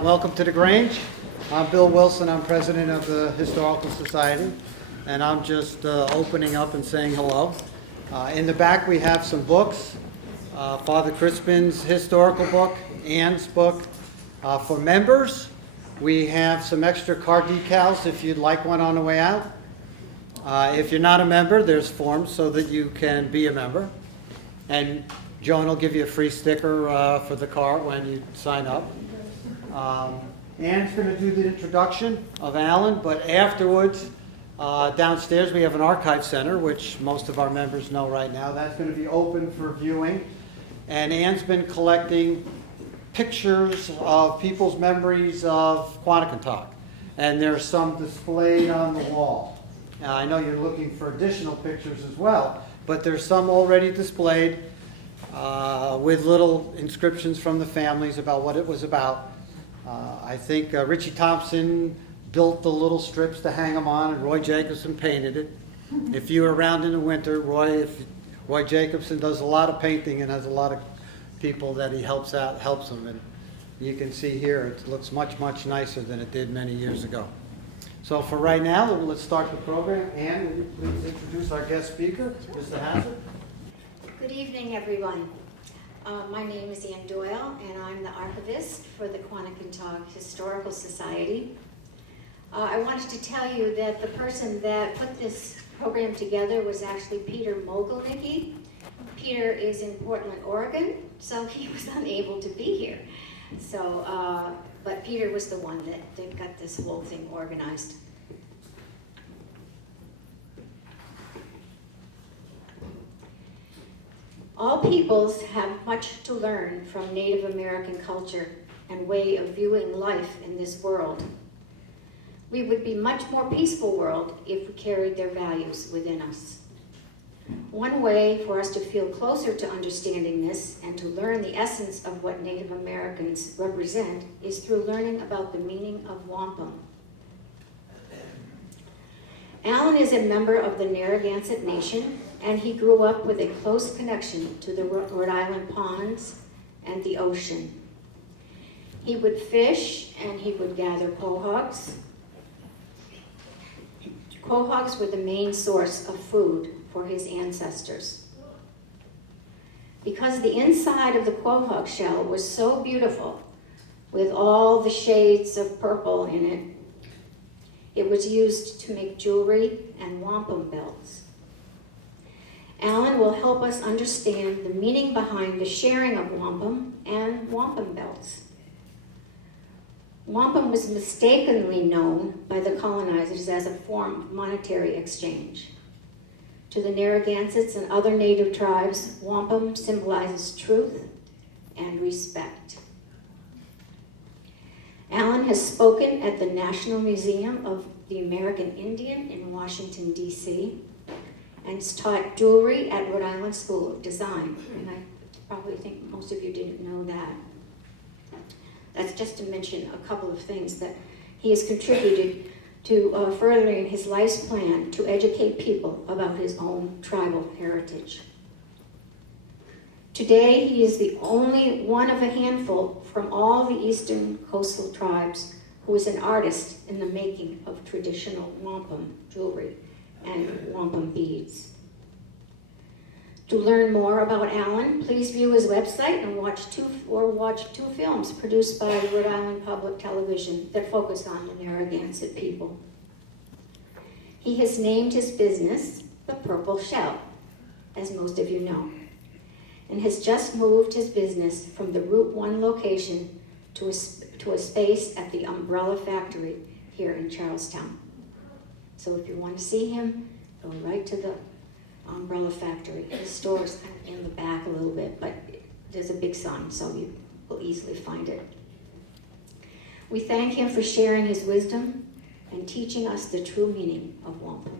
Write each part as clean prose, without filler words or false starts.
Welcome to the Grange. I'm Bill Wilson. I'm president of the Historical Society, and I'm just opening up and saying hello. In the back we have some books. Father Crispin's historical book, Ann's book. For members, we have some extra card decals if you'd like one on the way out. If you're not a member, there's forms so that you can be a member. And Joan will give you a free sticker for the card when you sign up. Ann's going to do the introduction of Alan, but afterwards, downstairs we have an archive center, which most of our members know right now. That's going to be open for viewing. And Ann's been collecting pictures of people's memories of Quanticontoc. And there's some displayed on the wall. Now, I know you're looking for additional pictures as well, but there's some already displayed with little inscriptions from the families about what it was about. I think Richie Thompson built the little strips to hang them on, and Roy Jacobson painted it. If you were around in the winter, Roy Jacobson does a lot of painting and has a lot of people that he helps them. And you can see here it looks much, much nicer than it did many years ago. So for right now, let's start the program. Ann, will you please introduce our guest speaker, Mr. Hazzard? Good evening, everyone. My name is Ann Doyle, and I'm the archivist for the Quanticontoc Historical Society. I wanted to tell you that the person that put this program together was actually Peter Mogilnicki. Peter is in Portland, Oregon, so he was unable to be here. So, but Peter was the one that got this whole thing organized. All peoples have much to learn from Native American culture and way of viewing life in this world. We would be a much more peaceful world if we carried their values within us. One way for us to feel closer to understanding this and to learn the essence of what Native Americans represent is through learning about the meaning of wampum. Alan is a member of the Naragansett Nation, and he grew up with a close connection to the Rhode Island ponds and the ocean. He would fish and he would gather quahogs. Quahogs were the main source of food for his ancestors. Because the inside of the quahog shell was so beautiful, with all the shades of purple in it, it was used to make jewelry and wampum belts. Alan will help us understand the meaning behind the sharing of wampum and wampum belts. Wampum was mistakenly known by the colonizers as a form of monetary exchange. To the Narragansetts and other native tribes, wampum symbolizes truth and respect. Alan has spoken at the National Museum of the American Indian in Washington, D.C., and has taught jewelry at Rhode Island School of Design. And I probably think most of you didn't know that. That's just to mention a couple of things that he has contributed to furthering his life's plan to educate people about his own tribal heritage. Today, he is the only one of a handful from all the eastern coastal tribes who is an artist in the making of traditional wampum jewelry and wampum beads. To learn more about Alan, please view his website and watch two films produced by Rhode Island Public Television that focus on the Narragansett people. He has named his business The Purple Shell, as most of you know, and has just moved his business from the Route 1 location to a space at the Umbrella Factory here in Charlestown. So if you want to see him, go right to the Umbrella Factory. The store's in the back a little bit, but there's a big sign, so you will easily find it. We thank him for sharing his wisdom and teaching us the true meaning of wampum.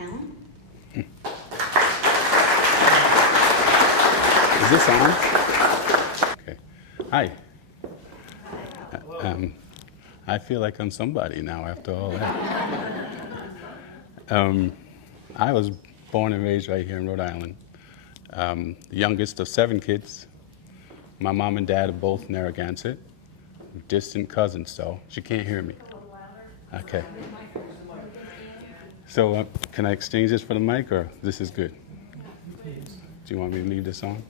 Alan? Is this on? Okay. Hi. I feel like I'm somebody now after all that. I was born and raised right here in Rhode Island. The youngest of 7 kids. My mom and dad are both Narragansett. distant cousin, so she can't hear me. Okay. So can I exchange this for the mic, or this is good? Do you want me to leave this on?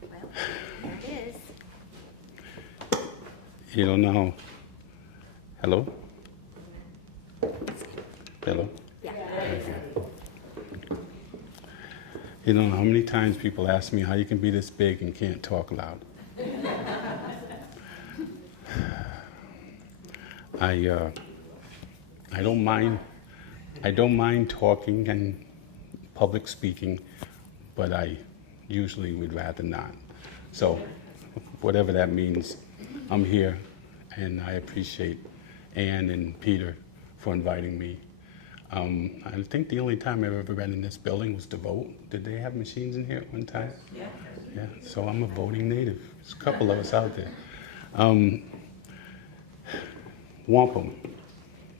Well, there it is. You don't know. Hello? Hello? Yeah. You don't know how many times people ask me how you can be this big and can't talk loud. I don't mind talking and public speaking, but I usually would rather not. So whatever that means, I'm here, and I appreciate Ann and Peter for inviting me. I think the only time I've ever been in this building was to vote. Did they have machines in here at one time? Yeah. Yeah, so I'm a voting native. There's a couple of us out there. Wampum,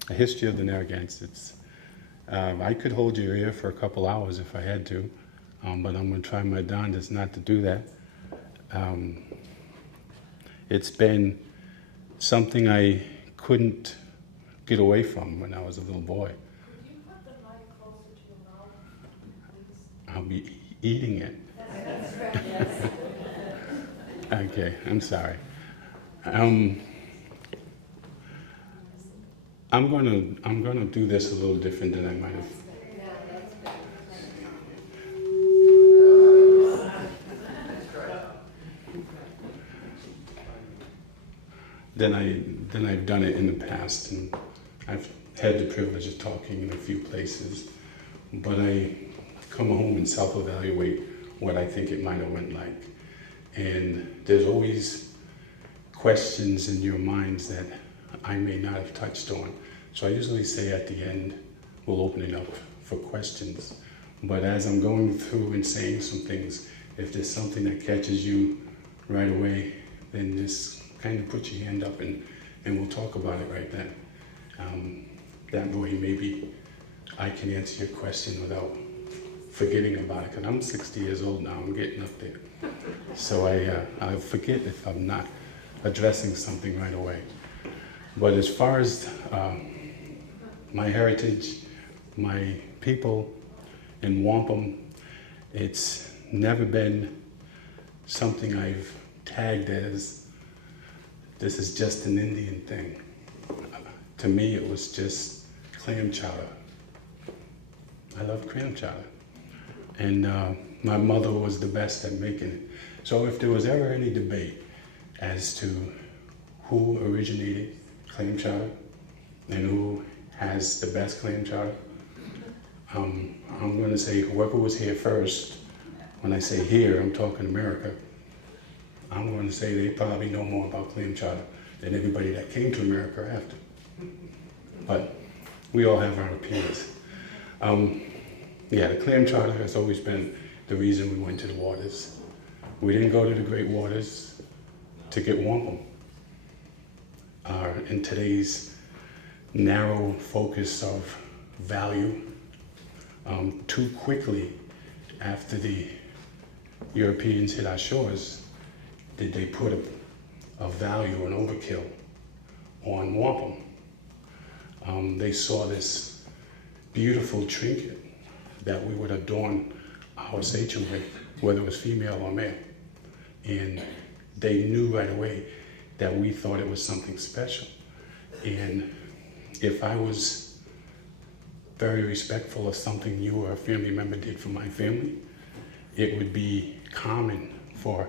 a history of the Narragansetts. I could hold your ear for a couple hours if I had to, but I'm going to try my darndest not to do that. It's been something I couldn't get away from when I was a little boy. Could you put the mic closer to your mouth, please? I'll be eating it. That's right, yes. Okay, I'm sorry. I'm gonna do this a little different than I might have. Than I've done it in the past, and I've had the privilege of talking in a few places, but I come home and self-evaluate what I think it might have went like. And there's always questions in your minds that I may not have touched on. So I usually say at the end, we'll open it up for questions. But as I'm going through and saying some things, if there's something that catches you right away, then just kind of put your hand up and we'll talk about it right then. That way maybe I can answer your question without forgetting about it, because I'm 60 years old now, I'm getting up there. So I forget if I'm not addressing something right away. But as far as my heritage, my people in Wampum, it's never been something I've tagged as, this is just an Indian thing. To me, it was just clam chowder. I love clam chowder. And my mother was the best at making it. So if there was ever any debate as to who originated clam chowder and who has the best clam chowder, I'm going to say whoever was here first. When I say here, I'm talking America. I'm going to say they probably know more about clam chowder than everybody that came to America after. But we all have our opinions. Yeah, the clam chowder has always been the reason we went to the waters. We didn't go to the great waters to get wampum. In today's narrow focus of value, too quickly after the Europeans hit our shores, did they put a value, an overkill on wampum. They saw this beautiful trinket that we would adorn our sachem with, whether it was female or male. And they knew right away that we thought it was something special. And if I was very respectful of something you or a family member did for my family, it would be common for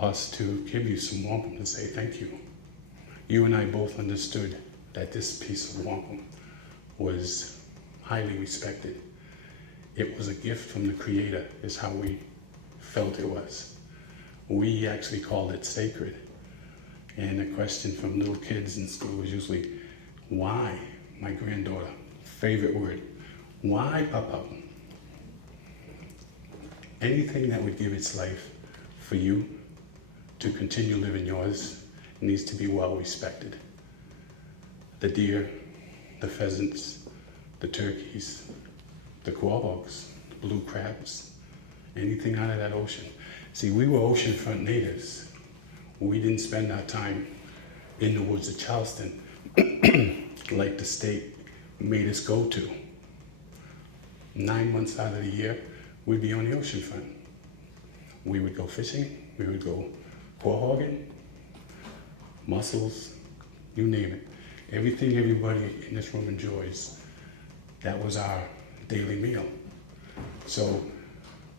us to give you some wampum and say thank you. You and I both understood that this piece of wampum was highly respected. It was a gift from the Creator, is how we felt it was. We actually called it sacred. And a question from little kids in school was usually, why? My granddaughter, favorite word, why, Papa? Anything that would give its life for you to continue living yours needs to be well respected. The deer, the pheasants, the turkeys, the quahogs, the blue crabs, anything out of that ocean. See, we were oceanfront natives. we didn't spend our time in the woods of Charleston like the state made us go to. 9 months out of the year, we'd be on the ocean front. We would go fishing, we would go quahogging, mussels, you name it. Everything everybody in this room enjoys, that was our daily meal. So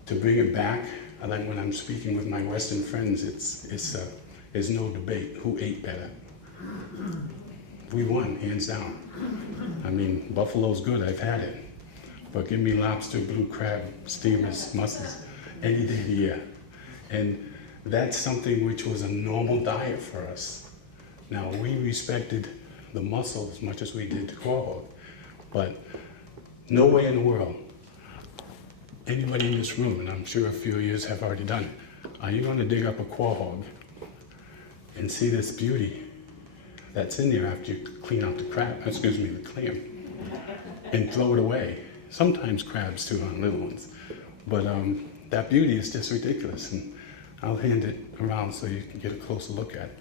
to bring it back, I like when I'm speaking with my Western friends, it's no debate who ate better. We won, hands down. I mean, buffalo's good, I've had it. But give me lobster, blue crab, steamers, mussels, any day of the year. And that's something which was a normal diet for us. Now, we respected the mussel as much as we did the quahog, but no way in the world, anybody in this room, and I'm sure a few of you have already done it, are you gonna dig up a quahog and see this beauty that's in there after you clean out the clam, and throw it away? Sometimes crabs too on little ones, but that beauty is just ridiculous. And I'll hand it around so you can get a closer look at it.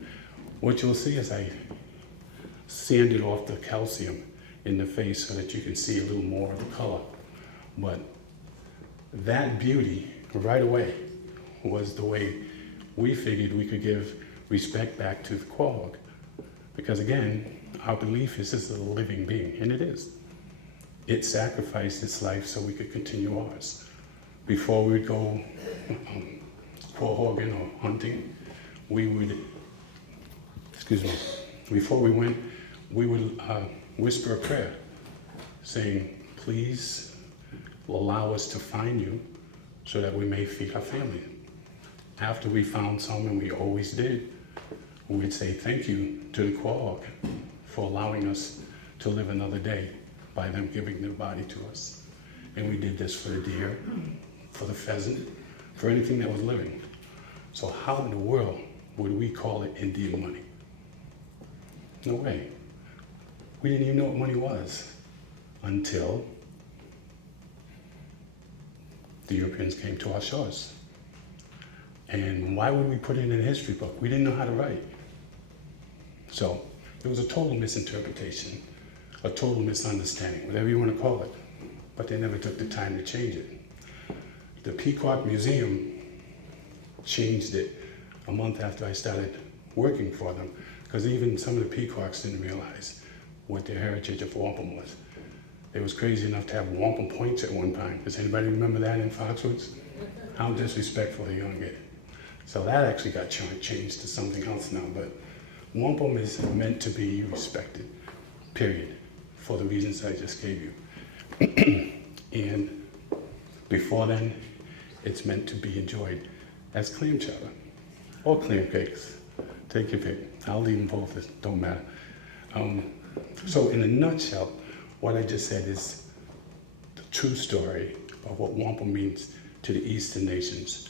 What you'll see is I sanded off the calcium in the face so that you can see a little more of the color. But that beauty right away was the way we figured we could give respect back to the quahog. Because again, our belief is this is a living being, and it is. It sacrificed its life so we could continue ours. Before we would go quahogging or hunting, we would, before we went, we would whisper a prayer saying, please allow us to find you so that we may feed our family. After we found some, and we always did, we'd say thank you to the quahog for allowing us to live another day by them giving their body to us. And we did this for the deer, for the pheasant, for anything that was living. So how in the world would we call it Indian money? No way. We didn't even know what money was until the Europeans came to our shores. And why would we put it in a history book? We didn't know how to write. So it was a total misinterpretation, a total misunderstanding, whatever you want to call it. But they never took the time to change it. The Peacock Museum changed it a month after I started working for them, because even some of the peacocks didn't realize what their heritage of wampum was. They was crazy enough to have wampum points at one time. Does anybody remember that in Foxwoods? How disrespectful are you gonna get? So that actually got changed to something else now, but wampum is meant to be respected, period, for the reasons I just gave you. And before then, it's meant to be enjoyed as clam chowder or clam cakes. Take your pick. I'll leave them both, it don't matter. So in a nutshell, what I just said is the true story of what wampum means to the Eastern nations.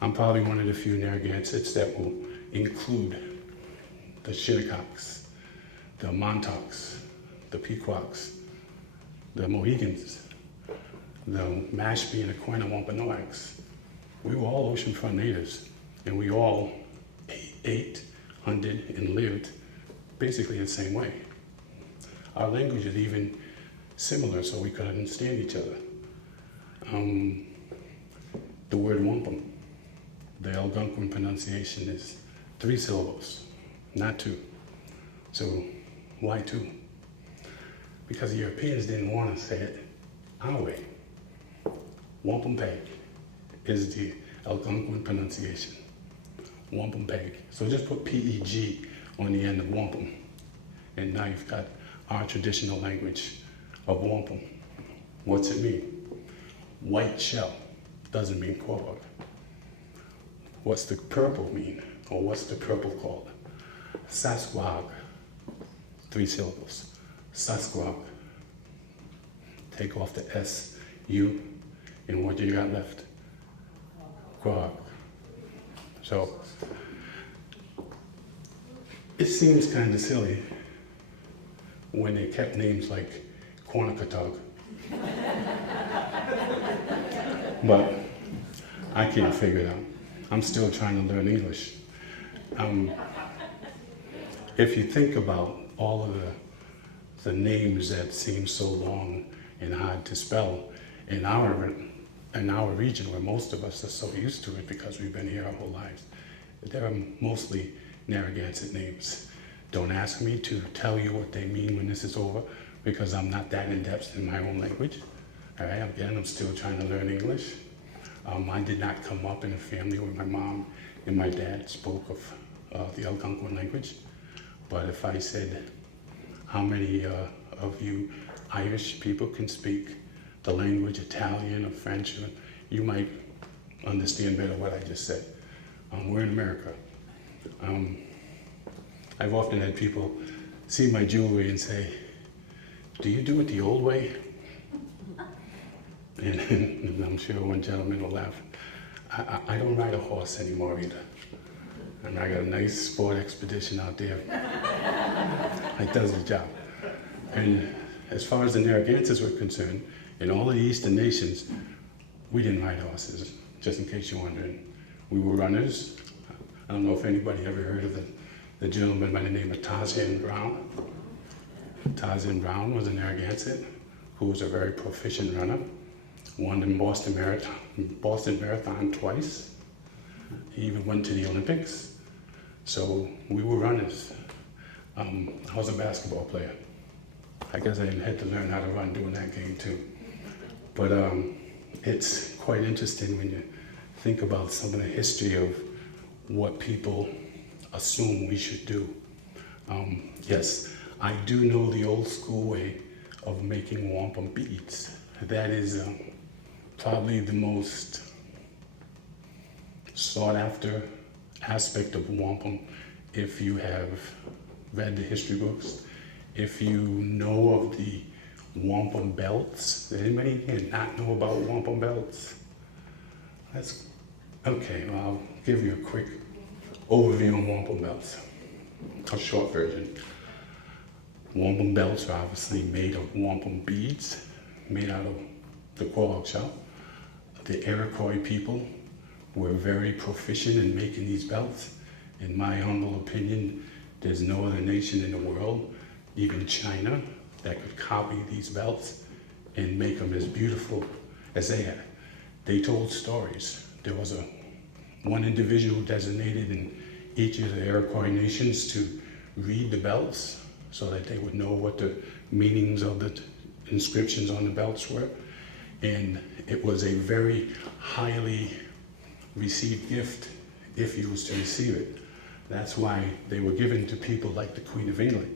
I'm probably one of the few Narragansetts that will include the Shinnecocks, the Montauks, the Pequoks, the Mohegans, the Mashpee and the Quina Wampanoags. We were all oceanfront natives, and we all ate, hunted, and lived basically the same way. Our language is even similar, so we could understand each other. The word wampum, the Algonquin pronunciation is 3 syllables, not 2. So why 2? Because the Europeans didn't want to say it our way. Wampum peg is the Algonquin pronunciation. Wampum peg. So just put P-E-G on the end of wampum, and now you've got our traditional language of wampum. What's it mean? White shell doesn't mean quahog. What's the purple mean? Or what's the purple called? Sasquag. 3 syllables. Sasquag. Take off the S, U, and what do you got left? Quahog. So, it seems kind of silly when they kept names like Quanakatog. But I can't figure it out. I'm still trying to learn English. If you think about all of the names that seem so long and hard to spell in our region, where most of us are so used to it because we've been here our whole lives, they're mostly Narragansett names. Don't ask me to tell you what they mean when this is over, because I'm not that in-depth in my own language. All right, again, I'm still trying to learn English. I did not come up in a family where my mom and my dad spoke of the Algonquin language. But if I said, how many of you Irish people can speak the language Italian or French, you might understand better what I just said. We're in America. I've often had people see my jewelry and say, do you do it the old way? And I'm sure one gentleman will laugh. I don't ride a horse anymore either. And I got a nice sport expedition out there. It does the job. And as far as the Narragansetts were concerned, in all of the Eastern nations, we didn't ride horses, just in case you're wondering. We were runners. I don't know if anybody ever heard of the gentleman by the name of Tarzan Brown. Tarzan Brown was a Narragansett who was a very proficient runner. Won the Boston Marathon twice. He even went to the Olympics. So we were runners. I was a basketball player. I guess I had to learn how to run during that game too. But it's quite interesting when you think about some of the history of what people assume we should do. Yes, I do know the old school way of making wampum beads. That is probably the most sought after aspect of wampum. If you have read the history books, if you know of the wampum belts, does anybody here not know about wampum belts? That's okay. Well, I'll give you a quick overview on wampum belts, a short version. Wampum belts are obviously made of wampum beads, made out of the Quahog shell. The Iroquois people were very proficient in making these belts. In my humble opinion, there's no other nation in the world, even China, that could copy these belts and make them as beautiful as they had. They told stories. There was one individual designated in each of the Iroquois nations to read the belts so that they would know what the meanings of the inscriptions on the belts were. And it was a very highly received gift if you was to receive it. That's why they were given to people like the Queen of England,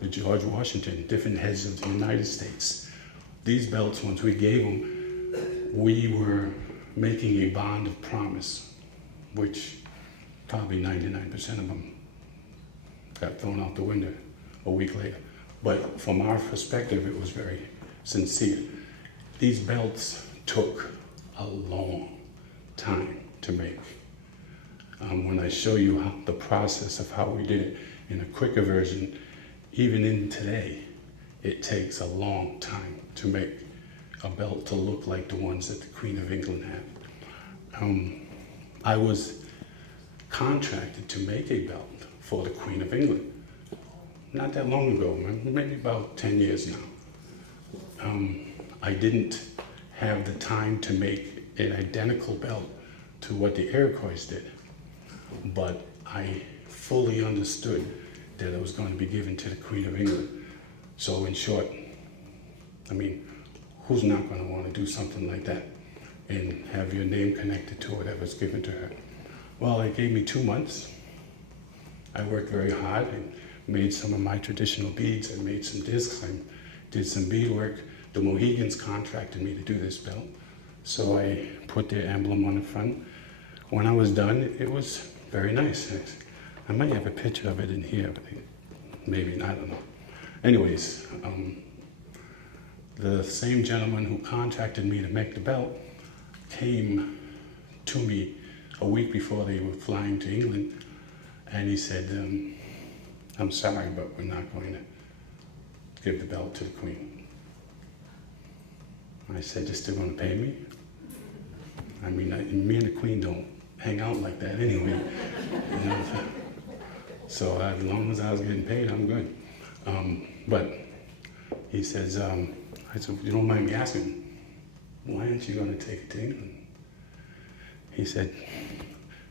the George Washington, different heads of the United States. These belts, once we gave them, we were making a bond of promise, which probably 99% of them got thrown out the window a week later. But from our perspective, it was very sincere. These belts took a long time to make. When I show you the process of how we did it in a quicker version, even in today, it takes a long time to make a belt to look like the ones that the Queen of England had. I was contracted to make a belt for the Queen of England not that long ago, maybe about 10 years now. I didn't have the time to make an identical belt to what the Iroquois did, but I fully understood that it was going to be given to the Queen of England. So in short, I mean, who's not going to want to do something like that and have your name connected to whatever's given to her? Well, it gave me 2 months. I worked very hard and made some of my traditional beads. I made some discs. I did some beadwork. The Mohegans contracted me to do this belt, so I put their emblem on the front. When I was done, it was very nice. I might have a picture of it in here, but maybe not, I don't know. Anyways, the same gentleman who contracted me to make the belt came to me a week before they were flying to England, and he said, I'm sorry, but we're not going to give the belt to the Queen. I said, you're still going to pay me? I mean, me and the Queen don't hang out like that anyway. You know? So as long as I was getting paid, I'm good. But he says, I said, you don't mind me asking, why aren't you going to take it to England? He said,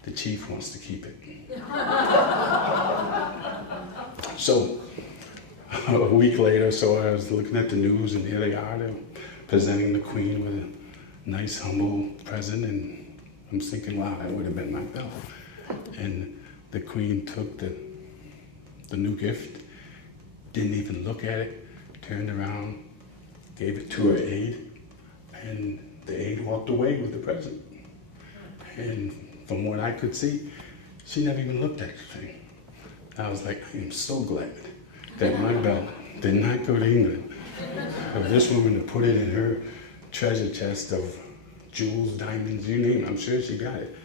the chief wants to keep it. So a week later, so I was looking at the news, and here they are, they're presenting the Queen with a nice, humble present, and I'm thinking, wow, that would have been my belt. And the Queen took the new gift, didn't even look at it, turned around, gave it to her aide, and the aide walked away with the present. And from what I could see, she never even looked at the thing. I was like, I am so glad that my belt did not go to England. For this woman to put it in her treasure chest of jewels, diamonds, you name it, I'm sure she got it.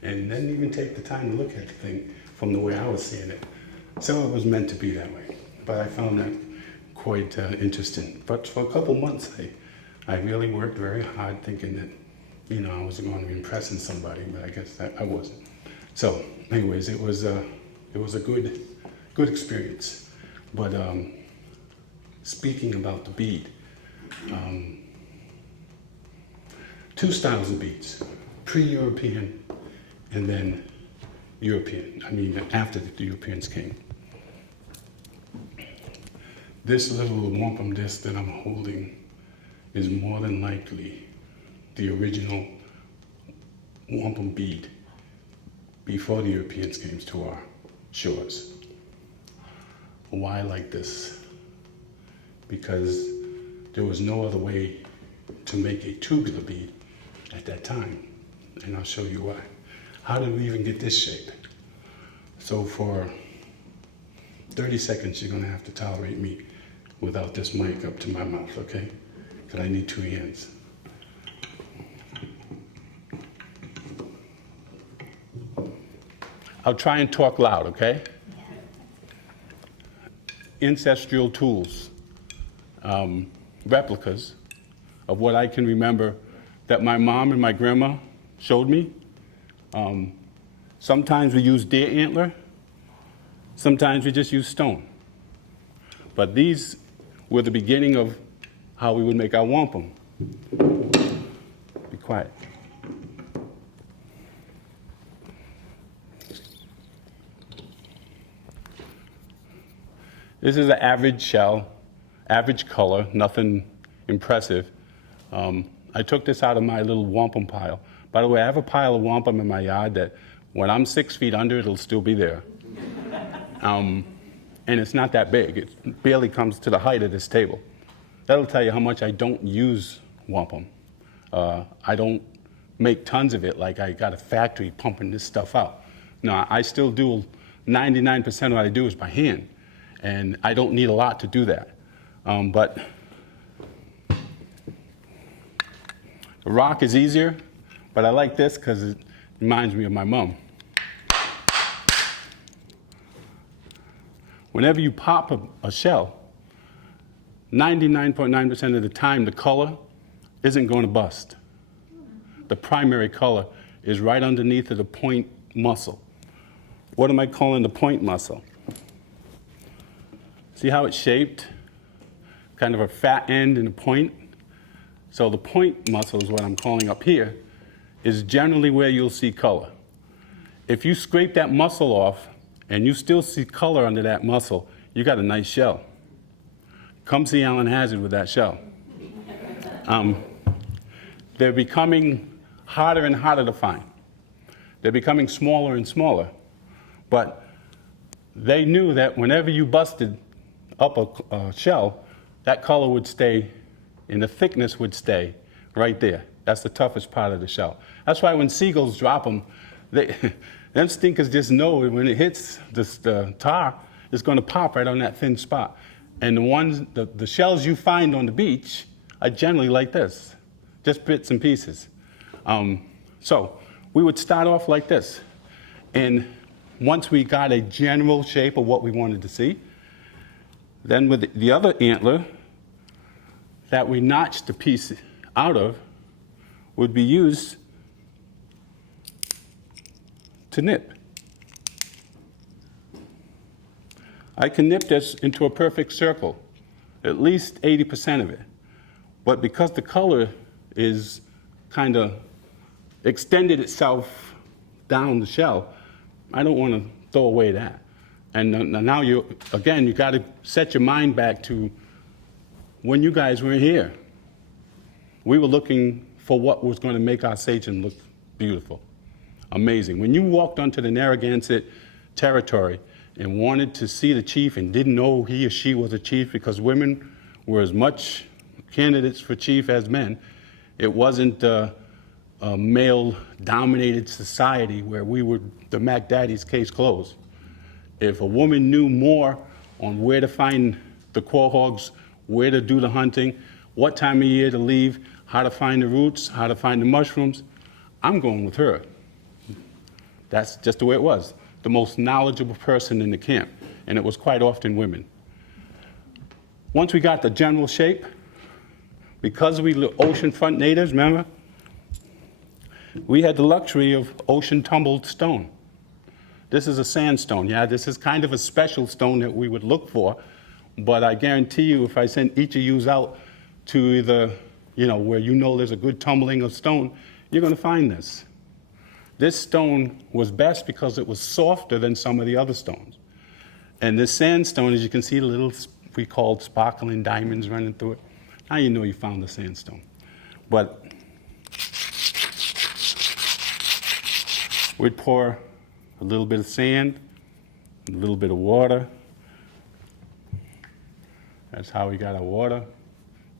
And didn't even take the time to look at the thing from the way I was seeing it. So it was meant to be that way. But I found that quite interesting. But for a couple months, I really worked very hard thinking that, you know, I was going to be impressing somebody, but I guess that I wasn't. So anyways, it was a good experience. But speaking about the bead, two styles of beads, pre-European and then European, after the Europeans came. This little wampum disc that I'm holding is more than likely the original wampum bead before the Europeans came to our shores. Why like this? Because there was no other way to make a tubular bead at that time, and I'll show you why. How did we even get this shape? So for 30 seconds, you're gonna have to tolerate me without this mic up to my mouth, okay? Because I need two hands. I'll try and talk loud, okay? Ancestral tools, replicas of what I can remember that my mom and my grandma showed me. Sometimes we use deer antler, sometimes we just use stone. But these were the beginning of how we would make our wampum. Be quiet. This is an average shell, average color, nothing impressive. I took this out of my little wampum pile. By the way, I have a pile of wampum in my yard that when I'm 6 feet under, it'll still be there. And it's not that big. It barely comes to the height of this table. That'll tell you how much I don't use wampum. I don't make tons of it like I got a factory pumping this stuff out. No, I still do 99% of what I do is by hand. And I don't need a lot to do that. But the rock is easier, but I like this because it reminds me of my mom. Whenever you pop a shell, 99.9% of the time, the color isn't going to bust. The primary color is right underneath of the point muscle. What am I calling the point muscle? See how it's shaped? Kind of a fat end and a point. So the point muscle is what I'm calling up here, is generally where you'll see color. If you scrape that muscle off and you still see color under that muscle, you got a nice shell. Come see Alan Hazzard with that shell. They're becoming harder and harder to find. They're becoming smaller and smaller. But they knew that whenever you busted up a shell, that color would stay and the thickness would stay right there. That's the toughest part of the shell. That's why when seagulls drop them, them stinkers just know when it hits the tar, it's going to pop right on that thin spot. And the shells you find on the beach are generally like this, just bits and pieces. So we would start off like this. And once we got a general shape of what we wanted to see, then with the other antler that we notched the piece out of would be used to nip. I can nip this into a perfect circle, at least 80% of it. But because the color is kind of extended itself down the shell, I don't want to throw away that. And now you got to set your mind back to when you guys were here. We were looking for what was going to make our Sachem look beautiful, amazing. When you walked onto the Narragansett territory and wanted to see the chief and didn't know he or she was a chief because women were as much candidates for chief as men, it wasn't a male-dominated society where we were the Mac Daddy's case closed. If a woman knew more on where to find the quahogs, where to do the hunting, what time of year to leave, how to find the roots, how to find the mushrooms, I'm going with her. That's just the way it was. The most knowledgeable person in the camp, and it was quite often women. Once we got the general shape, because we were oceanfront natives, remember? We had the luxury of ocean tumbled stone. This is a sandstone. Yeah, this is kind of a special stone that we would look for, but I guarantee you if I send each of you out to either, where there's a good tumbling of stone, you're going to find this. This stone was best because it was softer than some of the other stones. And this sandstone, as you can see, the little, we called sparkling diamonds running through it. Now you know you found the sandstone. But we'd pour a little bit of sand, a little bit of water. That's how we got our water.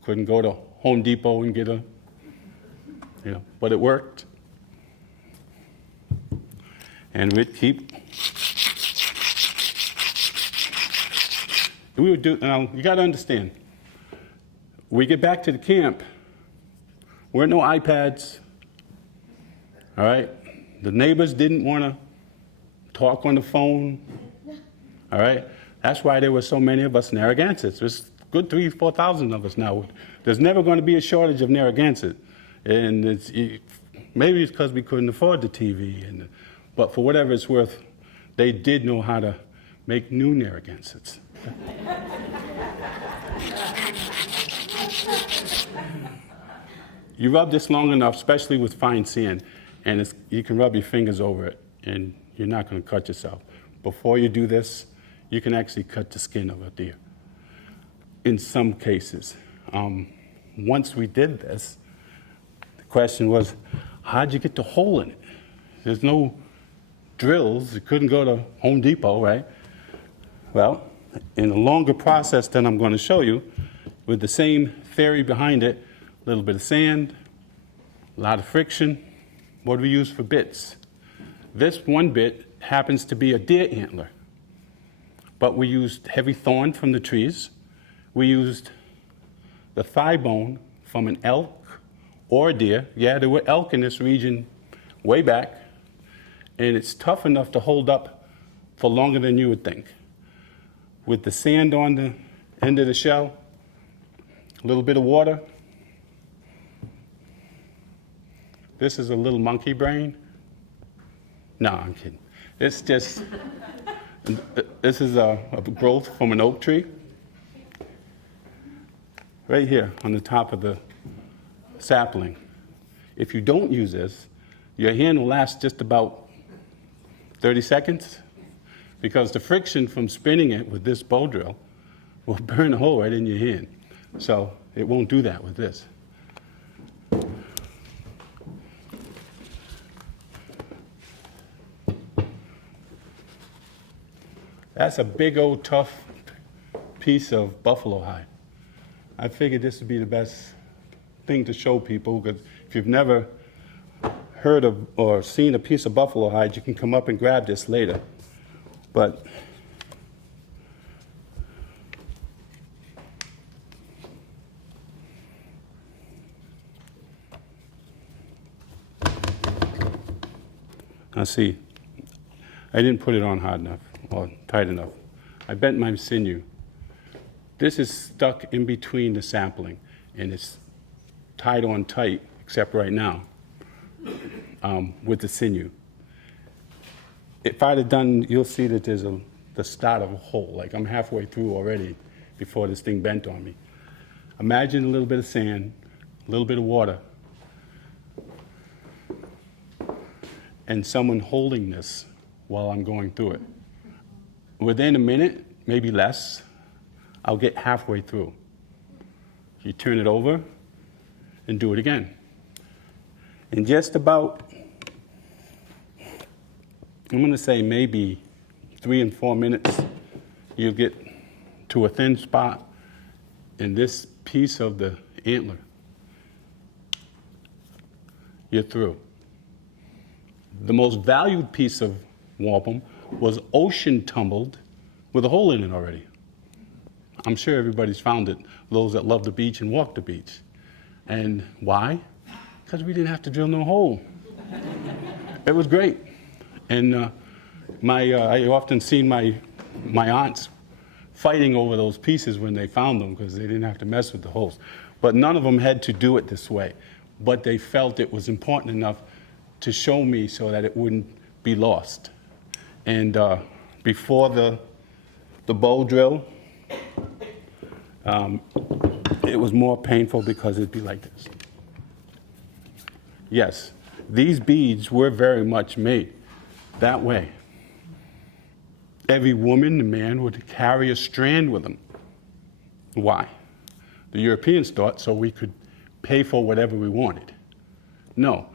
Couldn't go to Home Depot and get but it worked. And we'd keep. We would do, now you gotta understand, we get back to the camp, there were no iPads, all right? The neighbors didn't wanna talk on the phone, all right? That's why there were so many of us Narragansetts. There's good 3,000, 4,000 of us now. There's never gonna be a shortage of Narragansett. And maybe it's because we couldn't afford the TV, but for whatever it's worth, they did know how to make new Narragansetts. You rub this long enough, especially with fine sand, and you can rub your fingers over it, and you're not going to cut yourself. Before you do this, you can actually cut the skin of a deer. In some cases. Once we did this, the question was, how'd you get the hole in it? There's no drills. You couldn't go to Home Depot, right? Well, in a longer process than I'm going to show you, with the same theory behind it, a little bit of sand, a lot of friction. What do we use for bits? This one bit happens to be a deer antler, but we used heavy thorn from the trees. We used the thigh bone from an elk or a deer. Yeah, there were elk in this region way back, and it's tough enough to hold up for longer than you would think. With the sand on the end of the shell, a little bit of water. This is a little monkey brain. No, I'm kidding. It's just, this is a growth from an oak tree. Right here on the top of the sapling. If you don't use this, your hand will last just about 30 seconds because the friction from spinning it with this bow drill will burn a hole right in your hand. So it won't do that with this. That's a big old tough piece of buffalo hide. I figured this would be the best thing to show people because if you've never heard of or seen a piece of buffalo hide, you can come up and grab this later. But now see, I didn't put it on hard enough or tight enough. I bent my sinew. This is stuck in between the sapling, and it's tied on tight, except right now, with the sinew. If I'd have done, you'll see that there's the start of a hole. Like I'm halfway through already before this thing bent on me. Imagine a little bit of sand, a little bit of water, and someone holding this while I'm going through it. Within a minute, maybe less, I'll get halfway through. You turn it over and do it again. In just about, I'm going to say maybe 3 and 4 minutes, you'll get to a thin spot in this piece of the antler. You're through. The most valued piece of wampum was ocean tumbled with a hole in it already. I'm sure everybody's found it, those that love the beach and walk the beach. And why? Because we didn't have to drill no hole. It was great. And I often seen my aunts fighting over those pieces when they found them because they didn't have to mess with the holes. But none of them had to do it this way. But they felt it was important enough to show me so that it wouldn't be lost. And before the bow drill, it was more painful because it'd be like this. Yes, these beads were very much made that way. Every woman and man would carry a strand with them. Why? The Europeans thought so we could pay for whatever we wanted. No.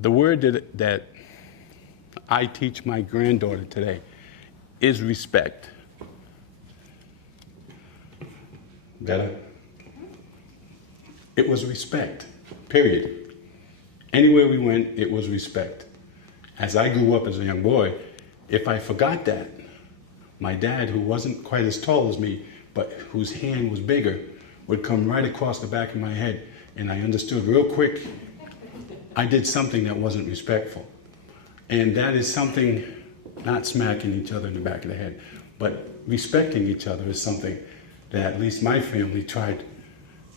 The word that I teach my granddaughter today is respect. Better? It was respect, period. Anywhere we went, it was respect. As I grew up as a young boy, if I forgot that, my dad, who wasn't quite as tall as me, but whose hand was bigger, would come right across the back of my head, and I understood real quick I did something that wasn't respectful. And that is something, not smacking each other in the back of the head, but respecting each other is something that at least my family tried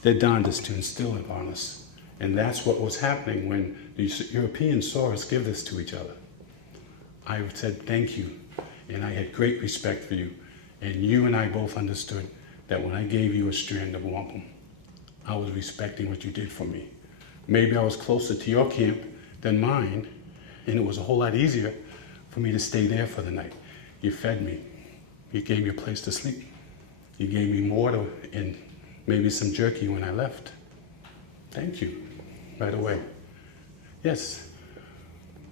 their darndest to instill it on us. And that's what was happening when the Europeans saw us give this to each other. I said thank you, and I had great respect for you. And you and I both understood that when I gave you a strand of wampum, I was respecting what you did for me. Maybe I was closer to your camp than mine, and it was a whole lot easier for me to stay there for the night. You fed me. You gave me a place to sleep. You gave me water and maybe some jerky when I left. Thank you, by the way. Yes?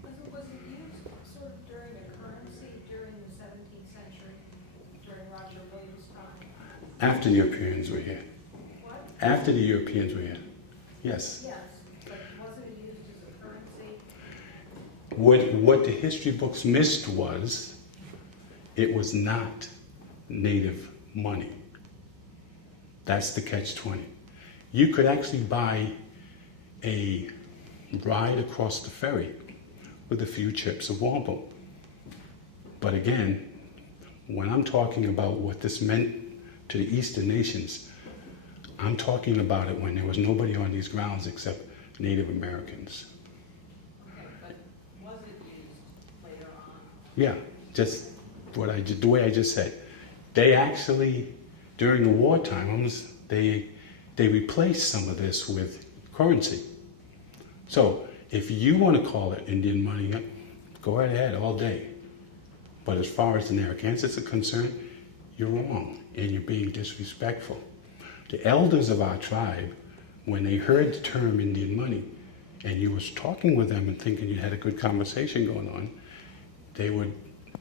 Was it used sort of during a currency during the 17th century, during Roger Williams' time? After the Europeans were here. What? After the Europeans were here. Yes. Yes, but wasn't it used as a currency? What the history books missed was it was not native money. That's the catch-20. You could actually buy a ride across the ferry with a few chips of wampum. But again, when I'm talking about what this meant to the Eastern nations, I'm talking about it when there was nobody on these grounds except Native Americans. Okay, but was it used later on? Yeah, just the way I just said. They actually, during the wartime, they replaced some of this with currency. So if you want to call it Indian money, go right ahead all day. But as far as the Narragansetts are concerned, you're wrong and you're being disrespectful. The elders of our tribe, when they heard the term Indian money, and you was talking with them and thinking you had a good conversation going on, they would,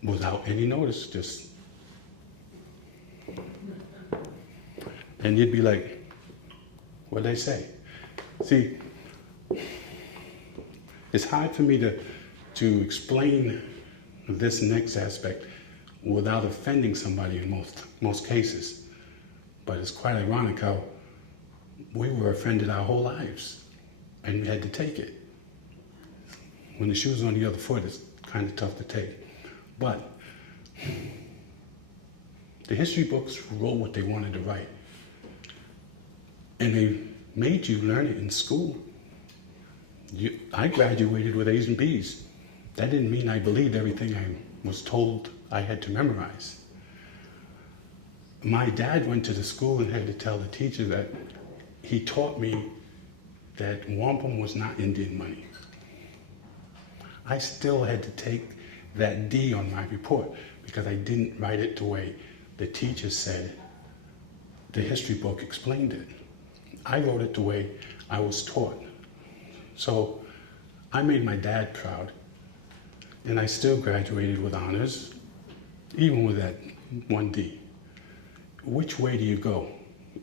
without any notice, just, and you'd be like, what'd they say? See, it's hard for me to explain this next aspect without offending somebody in most cases. But it's quite ironic how we were offended our whole lives, and we had to take it. When the shoe's on the other foot, it's kind of tough to take. But the history books wrote what they wanted to write. And they made you learn it in school. I graduated with A's and B's. That didn't mean I believed everything I was told I had to memorize. My dad went to the school and had to tell the teacher that he taught me that wampum was not Indian money. I still had to take that D on my report because I didn't write it the way the teacher said the history book explained it. I wrote it the way I was taught. So I made my dad proud, and I still graduated with honors, even with that 1D. Which way do you go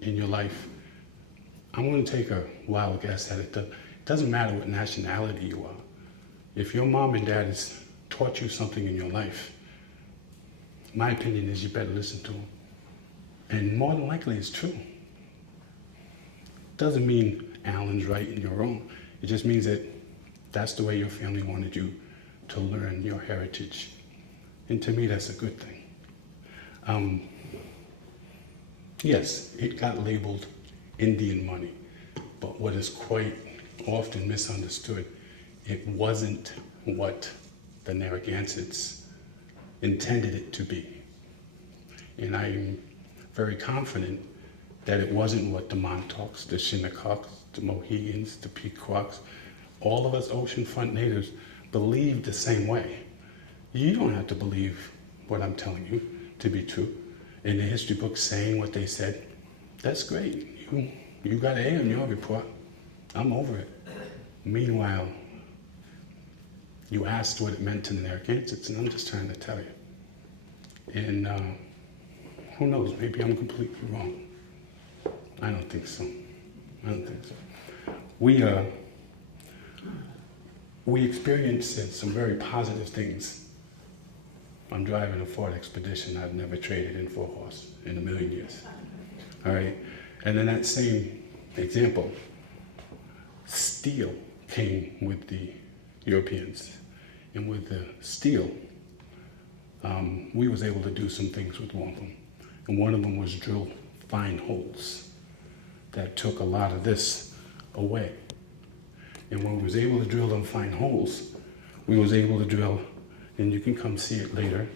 in your life? I'm going to take a wild guess at it. It doesn't matter what nationality you are. If your mom and dad has taught you something in your life, my opinion is you better listen to them. And more than likely it's true. Doesn't mean Alan's right and you're wrong. It just means that that's the way your family wanted you to learn your heritage. And to me, that's a good thing. Yes, it got labeled Indian money, but what is quite often misunderstood, it wasn't what the Narragansetts intended it to be. And I'm very confident that it wasn't what the Montaukes, the Shinnecocks, the Mohegans, the Pequots, all of us oceanfront natives believed the same way. You don't have to believe what I'm telling you to be true. In the history book saying what they said, that's great. You got an A on your report. I'm over it. Meanwhile, you asked what it meant to the Narragansetts, and I'm just trying to tell you. And who knows, maybe I'm completely wrong. I don't think so. I don't think so. We experienced some very positive things. I'm driving a Ford Expedition I've never traded in for a horse in a million years. All right? And in that same example, steel came with the Europeans. And with the steel, we was able to do some things with wampum. And one of them was drill fine holes that took a lot of this away. And when we was able to drill them fine holes, we was able to drill, and you can come see it later,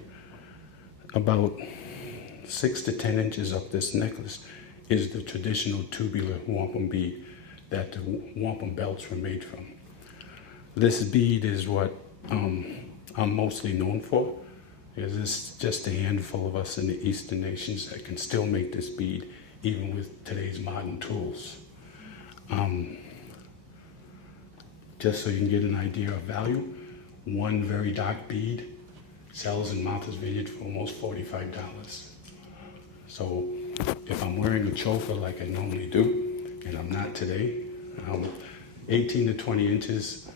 about 6 to 10 inches up this necklace is the traditional tubular wampum bead that the wampum belts were made from. This bead is what I'm mostly known for, because it's just a handful of us in the Eastern nations that can still make this bead, even with today's modern tools. Just so you can get an idea of value, one very dark bead sells in Martha's Vineyard for almost $45. So if I'm wearing a choker like I normally do, and I'm not today, 18 to 20 inches,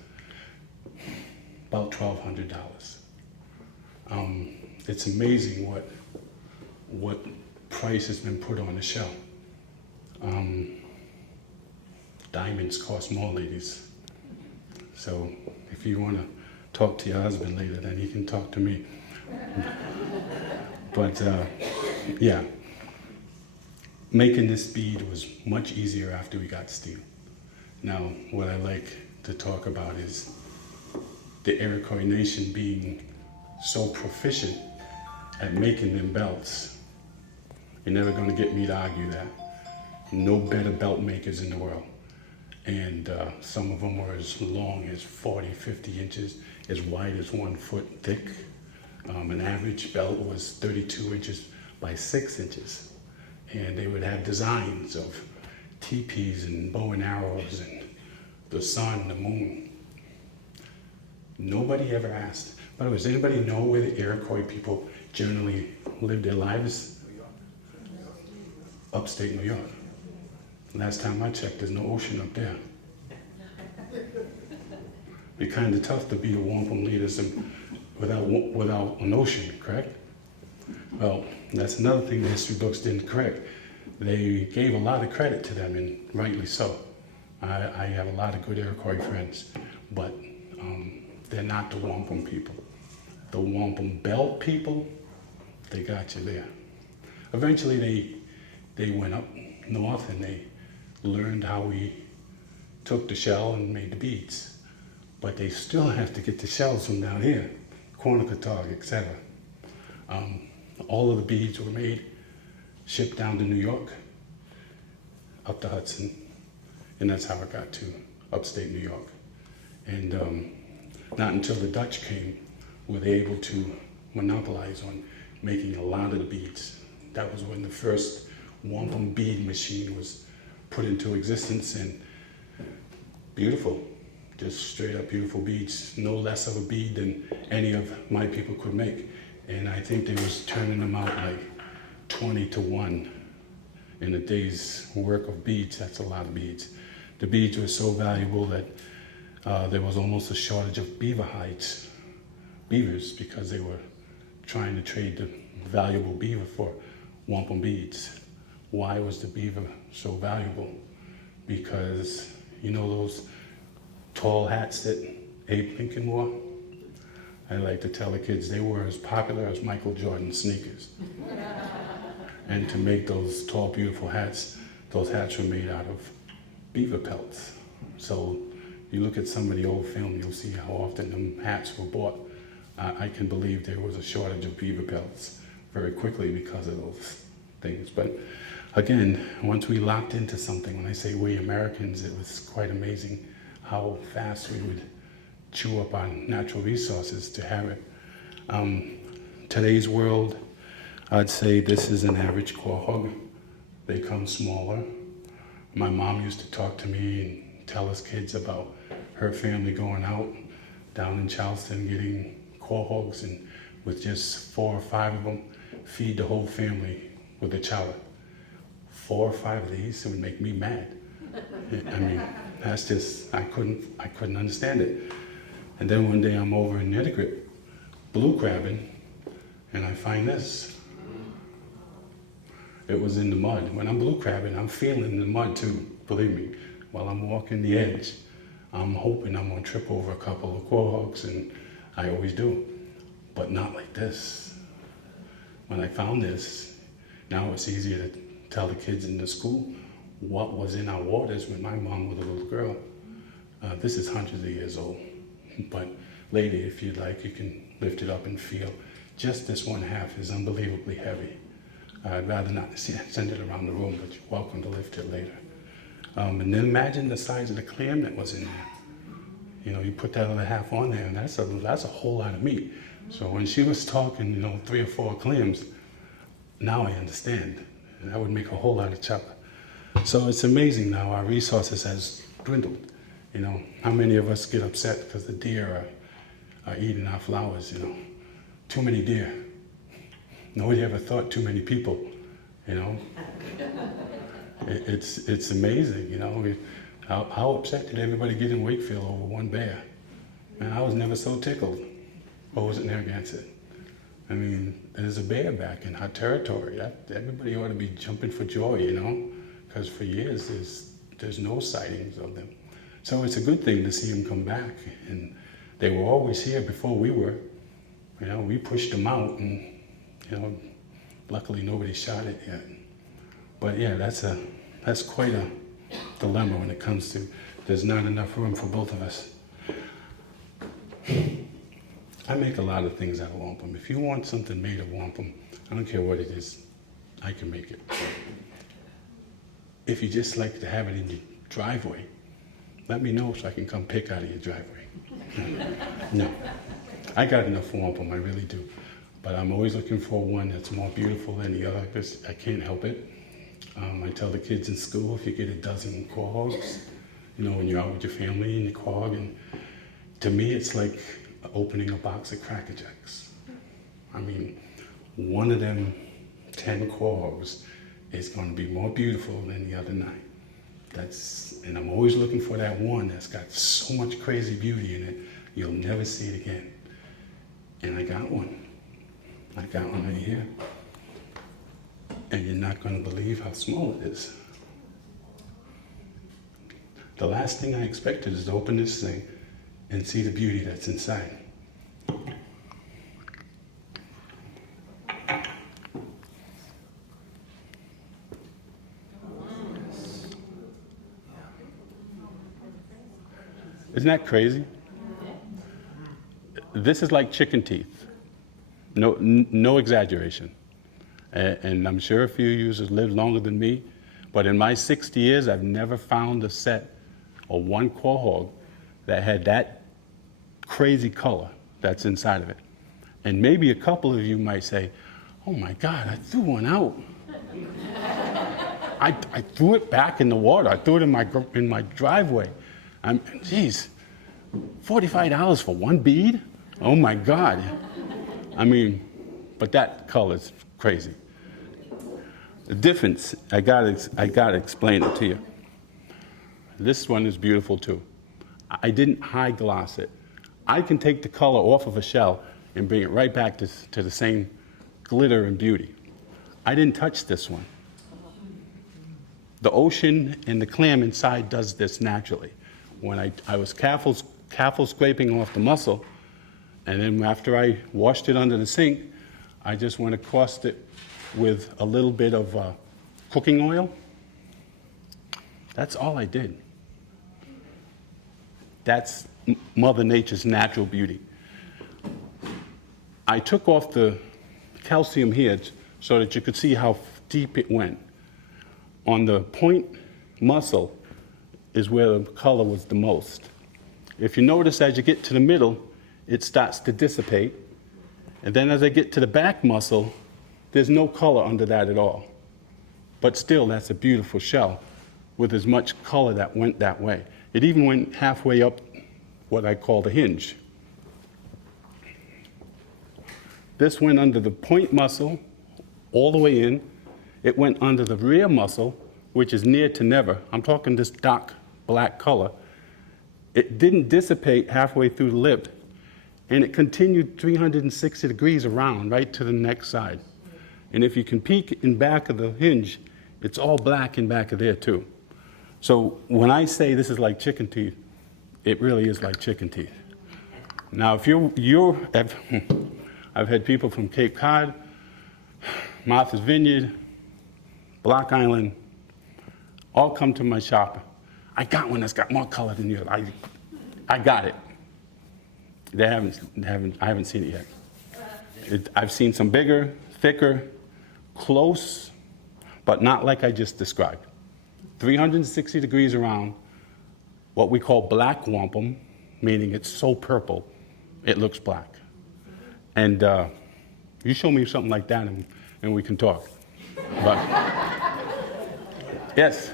about $1,200. It's amazing what price has been put on the shelf. Diamonds cost more, ladies. So if you want to talk to your husband later, then he can talk to me. But yeah, making this bead was much easier after we got steel. Now, what I like to talk about is the Iroquois Nation being so proficient at making them belts. You're never going to get me to argue that. No better belt makers in the world. And some of them were as long as 40, 50 inches, as wide as 1 foot thick. An average belt was 32 inches by 6 inches. And they would have designs of teepees and bow and arrows and the sun, the moon. Nobody ever asked. By the way, does anybody know where the Iroquois people generally lived their lives? Upstate New York. Last time I checked, there's no ocean up there. It'd be kind of tough to be the wampum leaders without an ocean, correct? Well, that's another thing the history books didn't correct. They gave a lot of credit to them, and rightly so. I have a lot of good Iroquois friends, but they're not the wampum people. The wampum belt people, they got you there. Eventually they went up north and they learned how we took the shell and made the beads. But they still have to get the shells from down here, Quanticottag, etc. All of the beads were made shipped down to New York, up the Hudson, and that's how it got to upstate New York. And not until the Dutch came were they able to monopolize on making a lot of the beads. That was when the first wampum bead machine was put into existence, and beautiful, just straight up beautiful beads, no less of a bead than any of my people could make. And I think they was turning them out like 20 to 1 in a day's work of beads. That's a lot of beads. The beads were so valuable that there was almost a shortage of beavers, because they were trying to trade the valuable beaver for wampum beads. Why was the beaver so valuable? Because you know those tall hats that Abe Lincoln wore? I like to tell the kids they were as popular as Michael Jordan's sneakers. And to make those tall, beautiful hats, those hats were made out of beaver pelts. So you look at some of the old film, you'll see how often them hats were bought. I can believe there was a shortage of beaver pelts very quickly because of those things. But again, once we locked into something, when I say we Americans, it was quite amazing how fast we would chew up on natural resources to have it. Today's world, I'd say this is an average quahog. They come smaller. My mom used to talk to me and tell us kids about her family going out down in Charleston getting quahogs, and with just 4 or 5 of them, feed the whole family with a chowder. 4 or 5 of these, it would make me mad. I mean, that's just, I couldn't understand it. And then one day I'm over in Connecticut, blue crabbing, and I find this. It was in the mud. When I'm blue crabbing, I'm feeling the mud too, believe me. While I'm walking the edge, I'm hoping I'm gonna trip over a couple of quahogs, and I always do, but not like this. When I found this, now it's easier to tell the kids in the school what was in our waters when my mom was a little girl. This is hundreds of years old, but lady, if you'd like, you can lift it up and feel. Just this 1/2 is unbelievably heavy. I'd rather not send it around the room, but you're welcome to lift it later. And then imagine the size of the clam that was in there. You know, you put that other half on there, and that's a whole lot of meat. So when she was talking, 3 or 4 clams, now I understand. And that would make a whole lot of chopper. So it's amazing now our resources has dwindled. How many of us get upset because the deer are eating our flowers, Too many deer. Nobody ever thought too many people, It's amazing, How upset did everybody get in Wakefield over one bear? Man, I was never so tickled. Or was it Naragansett? I mean, there's a bear back in our territory. Everybody ought to be jumping for joy, because for years there's no sightings of them. So it's a good thing to see them come back, and they were always here before we were. We pushed them out, and luckily nobody shot it yet. But yeah, that's quite a dilemma when it comes to there's not enough room for both of us. I make a lot of things out of wampum. If you want something made of wampum, I don't care what it is, I can make it. If you just like to have it in your driveway, let me know so I can come pick out of your driveway. No, I got enough wampum, I really do. But I'm always looking for one that's more beautiful than the other, because I can't help it. I tell the kids in school, if you get a dozen quahogs, when you're out with your family and you quahog, and to me it's like opening a box of Cracker Jacks. I mean, one of them 10 quahogs is going to be more beautiful than the other 9. And I'm always looking for that one that's got so much crazy beauty in it, you'll never see it again. And I got one. I got one right here. And you're not going to believe how small it is. The last thing I expected is to open this thing and see the beauty that's inside. Isn't that crazy? This is like chicken teeth. No exaggeration. And I'm sure a few users live longer than me, but in my 60 years, I've never found a set or one quahog that had that crazy color that's inside of it. And maybe a couple of you might say, oh my God, I threw one out. I threw it back in the water. I threw it in my driveway. Geez, $45 for one bead? Oh my God. I mean, but that color's crazy. The difference, I gotta explain it to you. This one is beautiful too. I didn't high gloss it. I can take the color off of a shell and bring it right back to the same glitter and beauty. I didn't touch this one. The ocean and the clam inside does this naturally. When I was careful scraping off the mussel, and then after I washed it under the sink, I just went across it with a little bit of cooking oil. That's all I did. That's Mother Nature's natural beauty. I took off the calcium here so that you could see how deep it went. On the point mussel is where the color was the most. If you notice, as you get to the middle, it starts to dissipate. And then as I get to the back mussel, there's no color under that at all. But still, that's a beautiful shell with as much color that went that way. It even went halfway up what I call the hinge. This went under the point mussel all the way in. It went under the rear mussel, which is near to never. I'm talking this dark black color. It didn't dissipate halfway through the lip, and it continued 360 degrees around right to the next side. And if you can peek in back of the hinge, it's all black in back of there too. So when I say this is like chicken teeth, it really is like chicken teeth. Now, if I've had people from Cape Cod, Martha's Vineyard, Block Island, all come to my shop. I got one that's got more color than yours. I got it. I haven't seen it yet. I've seen some bigger, thicker, close, but not like I just described. 360 degrees around, what we call black wampum, meaning it's so purple, it looks black. And you show me something like that and we can talk. But, yes.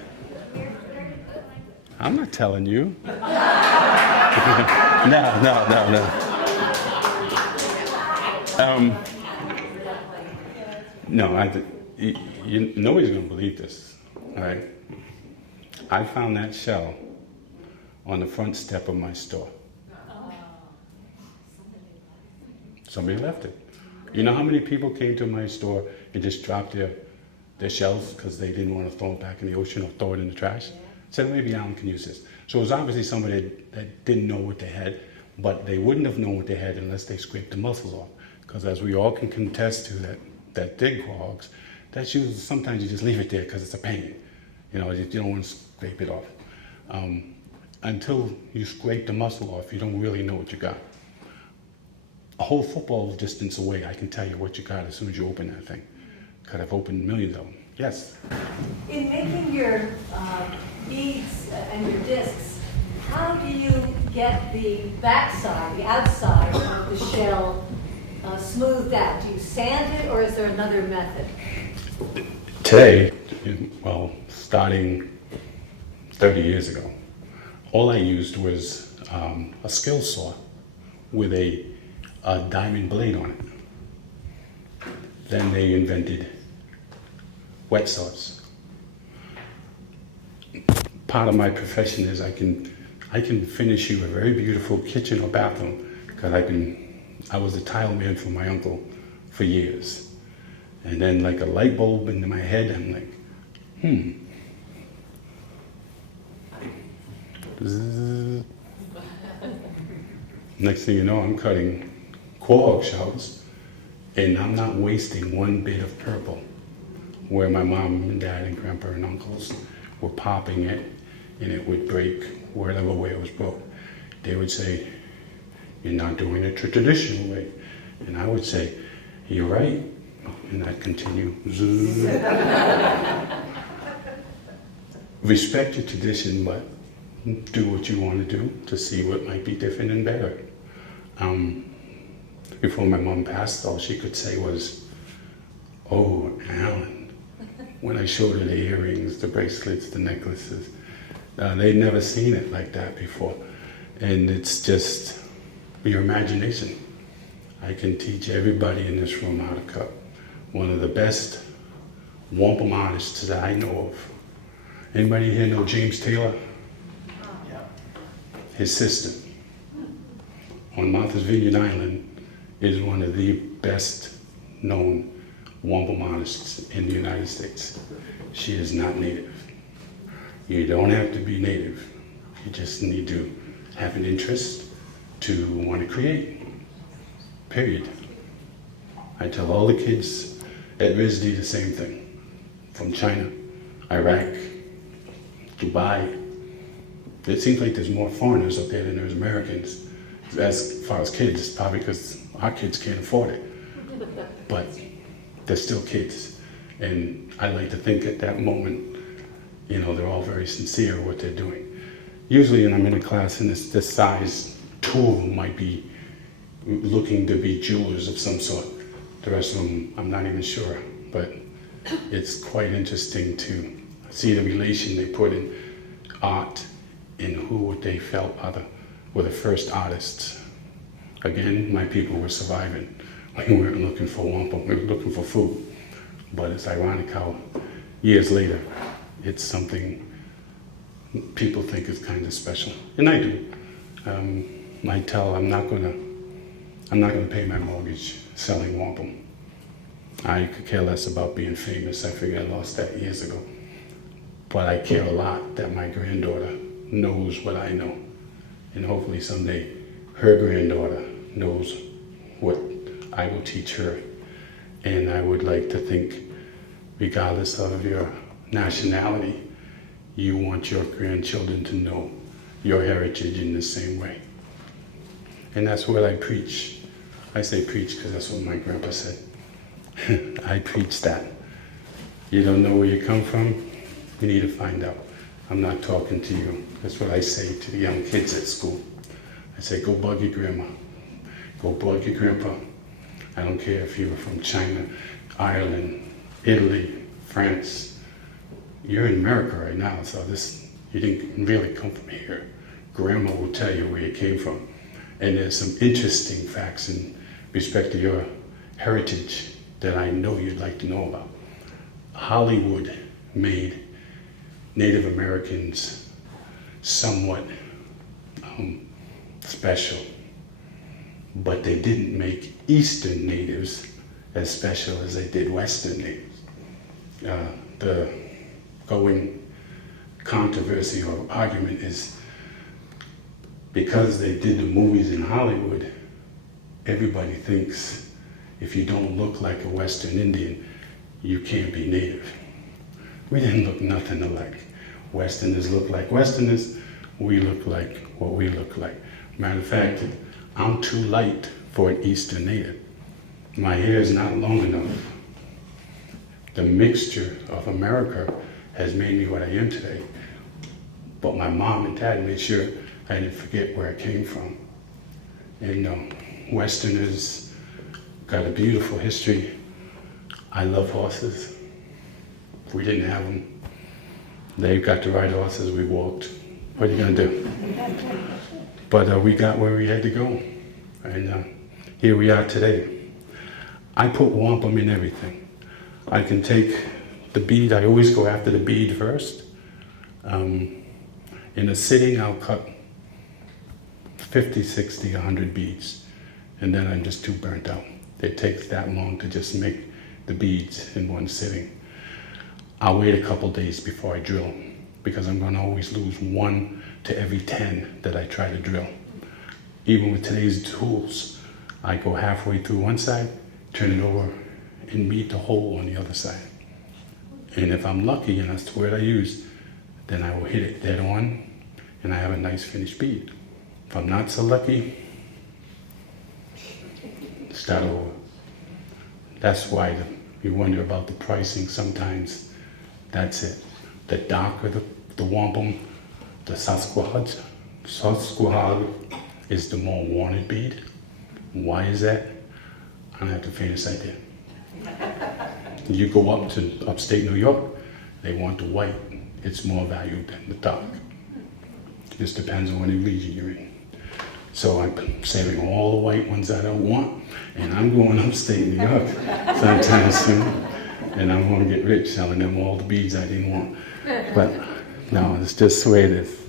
I'm not telling you. No. Nobody's going to believe this, all right? I found that shell on the front step of my store. Somebody left it. You know how many people came to my store and just dropped their shells because they didn't want to throw it back in the ocean or throw it in the trash? Said, maybe Alan can use this. So it was obviously somebody that didn't know what they had, but they wouldn't have known what they had unless they scraped the mussels off. Because as we all can contest to that dig hogs, that's usually, sometimes you just leave it there because it's a pain. You know, you don't want to scrape it off. Until you scrape the mussel off, you don't really know what you got. A whole football distance away, I can tell you what you got as soon as you open that thing. Because I've opened millions of them. Yes? In making your beads and your discs, how do you get the backside, the outside of the shell smoothed out? Do you sand it, or is there another method? Today, well, starting 30 years ago, all I used was a skill saw with a diamond blade on it. Then they invented wet saws. Part of my profession is I can finish you a very beautiful kitchen or bathroom because I was a tile man for my uncle for years. And then like a light bulb into my head, I'm like, Zzz. Next thing you know, I'm cutting quahog shells, and I'm not wasting one bit of purple. Where my mom and dad and grandpa and uncles were popping it, and it would break whatever way it was broke. They would say, "You're not doing it the traditional way," and I would say, "You're right. And I continue. Respect your tradition, but do what you want to do to see what might be different and better. Before my mom passed, all she could say was, "Oh, Alan." When I showed her the earrings, the bracelets, the necklaces, they'd never seen it like that before. And it's just your imagination. I can teach everybody in this room how to cut. One of the best wampum artists that I know of. Anybody here know James Taylor? His sister on Martha's Vineyard Island is one of the best known wampum artists in the United States. She is not native. You don't have to be native. You just need to have an interest to want to create. Period. I tell all the kids at RISD the same thing. From China, Iraq, Dubai. It seems like there's more foreigners up there than there's Americans. As far as kids, probably because our kids can't afford it. But they're still kids. And I like to think at that moment, you know, they're all very sincere what they're doing. Usually when I'm in a class and it's this size, two of them might be looking to be jewelers of some sort. The rest of them, I'm not even sure. But it's quite interesting to see the relation they put in art and who they felt were the first artists. Again, my people were surviving. We weren't looking for wampum, we were looking for food. But it's ironic how years later, it's something people think is kind of special. And I do. I tell I'm not gonna pay my mortgage selling wampum. I could care less about being famous. I figured I lost that years ago. But I care a lot that my granddaughter knows what I know. And hopefully someday her granddaughter knows what I will teach her. And I would like to think, regardless of your nationality, you want your grandchildren to know your heritage in the same way. And that's what I preach. I say preach because that's what my grandpa said. I preach that. You don't know where you come from? You need to find out. I'm not talking to you. That's what I say to the young kids at school. I say, go bug your grandma. Go bug your grandpa. I don't care if you're from China, Ireland, Italy, France. You're in America right now, so you didn't really come from here. Grandma will tell you where you came from. And there's some interesting facts in respect to your heritage that I know you'd like to know about. Hollywood made Native Americans somewhat special, but they didn't make Eastern natives as special as they did Western natives. The going controversy or argument is because they did the movies in Hollywood, everybody thinks if you don't look like a Western Indian, you can't be native. We didn't look nothing alike. Westerners look like Westerners, we look like what we look like. Matter of fact, I'm too light for an Eastern native. My hair is not long enough. The mixture of America has made me what I am today. But my mom and dad made sure I didn't forget where I came from. And Westerners got a beautiful history. I love horses. If we didn't have them, they got to ride horses, we walked. What are you gonna do? But we got where we had to go. And here we are today. I put wampum in everything. I can take the bead, I always go after the bead first. In a sitting, I'll cut 50, 60, 100 beads. And then I'm just too burnt out. It takes that long to just make the beads in one sitting. I'll wait a couple days before I drill because I'm gonna always lose 1 to every 10 that I try to drill. Even with today's tools, I go halfway through one side, turn it over, and meet the hole on the other side. And if I'm lucky and that's the word I use, then I will hit it dead on and I have a nice finished bead. If I'm not so lucky, start over. That's why you wonder about the pricing sometimes. That's it. The darker the wampum, the Sasquatch is the more wanted bead. Why is that? I don't have the faintest idea. You go up to upstate New York, they want the white. It's more valued than the dark. Just depends on what region you're in. So I'm saving all the white ones I don't want, and I'm going upstate New York sometime soon, and I'm going to get rich selling them all the beads I didn't want. But no, it's just the way it is.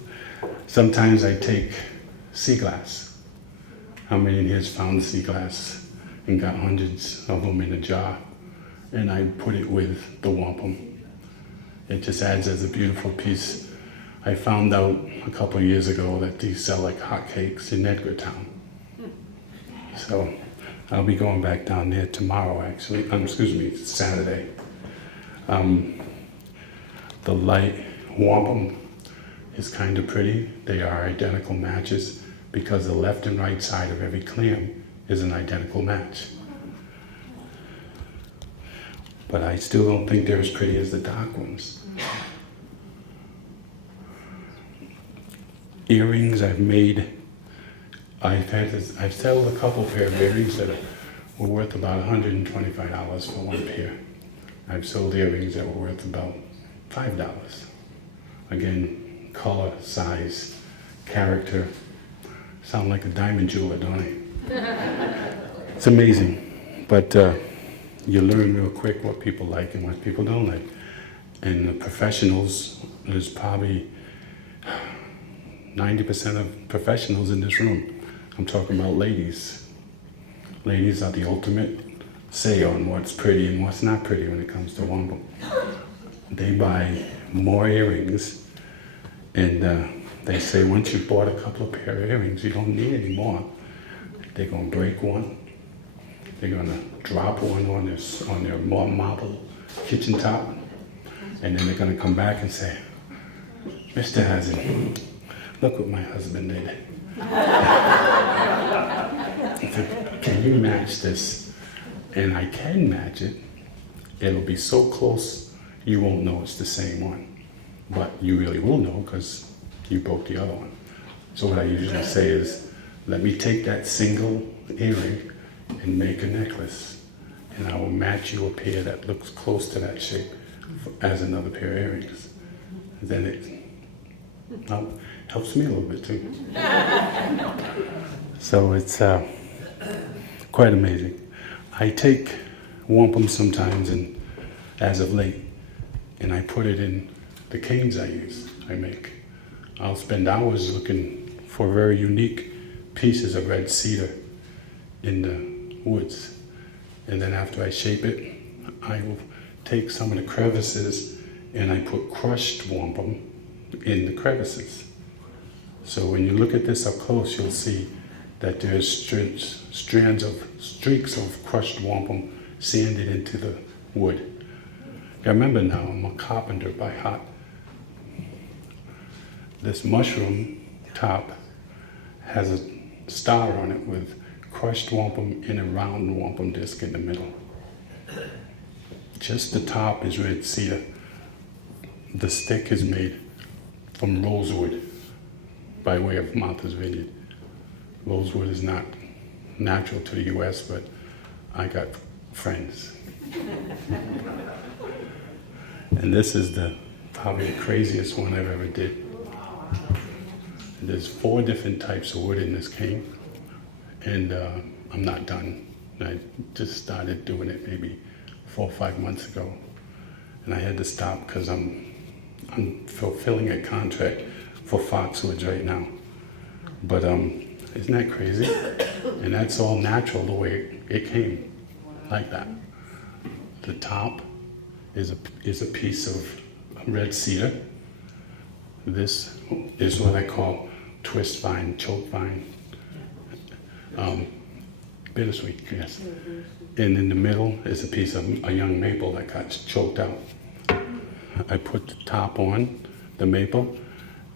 Sometimes I take sea glass. How many in here has found sea glass and got hundreds of them in a jar? And I put it with the wampum. It just adds as a beautiful piece. I found out a couple of years ago that these sell like hotcakes in Edgartown. So I'll be going back down there tomorrow, actually. Saturday. The light wampum is kind of pretty. They are identical matches because the left and right side of every clam is an identical match. But I still don't think they're as pretty as the dark ones. Earrings I've made, I've sold a couple pair of earrings that were worth about $125 for one pair. I've sold earrings that were worth about $5. Again, color, size, character. Sound like a diamond jeweler, don't I? It's amazing, but you learn real quick what people like and what people don't like. And the professionals, there's probably 90% of professionals in this room. I'm talking about ladies. Ladies are the ultimate say on what's pretty and what's not pretty when it comes to wampum. They buy more earrings, and they say once you've bought a couple of pair of earrings, you don't need any more. They're gonna break one. They're gonna drop one on their marble kitchen top, and then they're gonna come back and say, Mr. Hazzard, look what my husband did. Can you match this? And I can match it. It'll be so close you won't know it's the same one. But you really will know because you broke the other one. So what I usually say is, let me take that single earring and make a necklace. And I will match you a pair that looks close to that shape as another pair of earrings. Then it helps me a little bit too. So it's quite amazing. I take wampum sometimes, and as of late, and I put it in the canes I make. I'll spend hours looking for very unique pieces of red cedar in the woods. And then after I shape it, I will take some of the crevices and I put crushed wampum in the crevices. So when you look at this up close, you'll see that there's streaks of crushed wampum sanded into the wood. I remember now, I'm a carpenter by heart. This mushroom top has a star on it with crushed wampum and a round wampum disc in the middle. Just the top is red cedar. The stick is made from rosewood by way of Martha's Vineyard. Rosewood is not natural to the US, but I got friends. And this is probably the craziest one I've ever did. There's 4 different types of wood in this cane, and I'm not done. I just started doing it maybe 4 or 5 months ago, and I had to stop because I'm fulfilling a contract for Foxwoods right now. But isn't that crazy? And that's all natural the way it came, like that. The top is a piece of red cedar. This is what I call twist vine, choke vine, bittersweet, yes. And in the middle is a piece of a young maple that got choked out. I put the top on the maple,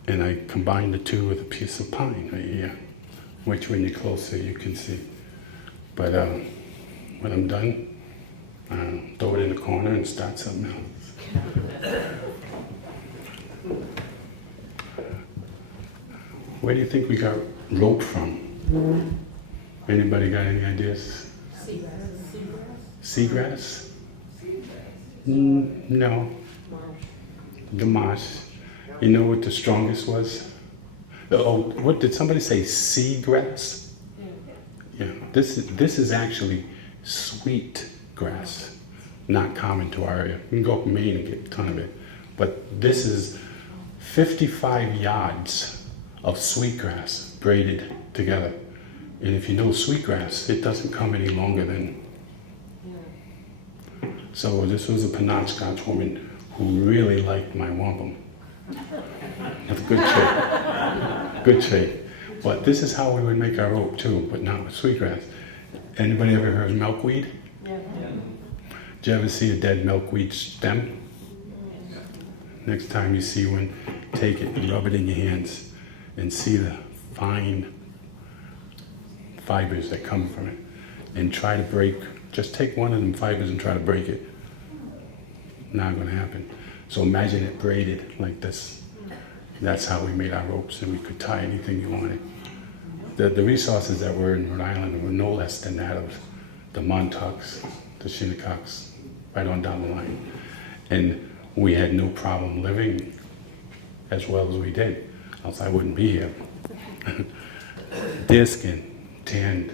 and I combined the two with a piece of pine right here, which when you're closer you can see. But when I'm done, throw it in the corner and start something else. Where do you think we got rope from? Anybody got any ideas? Seagrass? No. The marsh. You know what the strongest was? Oh, what did somebody say? Seagrass? Yeah. This is actually sweet grass, not common to our area. You can go up to Maine and get a ton of it, but this is 55 yards of sweetgrass braided together. And if you know sweetgrass, it doesn't come any longer than. So this was a Penobscot woman who really liked my wampum. That's a good trait. Good trait. But this is how we would make our rope too, but not with sweetgrass. Anybody ever heard of milkweed? Yeah. Did you ever see a dead milkweed stem? Next time you see one, take it and rub it in your hands and see the fine fibers that come from it. And try to break, just take one of them fibers and try to break it. Not gonna happen. So imagine it braided like this. That's how we made our ropes, and we could tie anything you wanted. The resources that were in Rhode Island were no less than that of the Montauk's, the Shinnecock's, right on down the line. And we had no problem living as well as we did, else I wouldn't be here. Deer skin, tanned,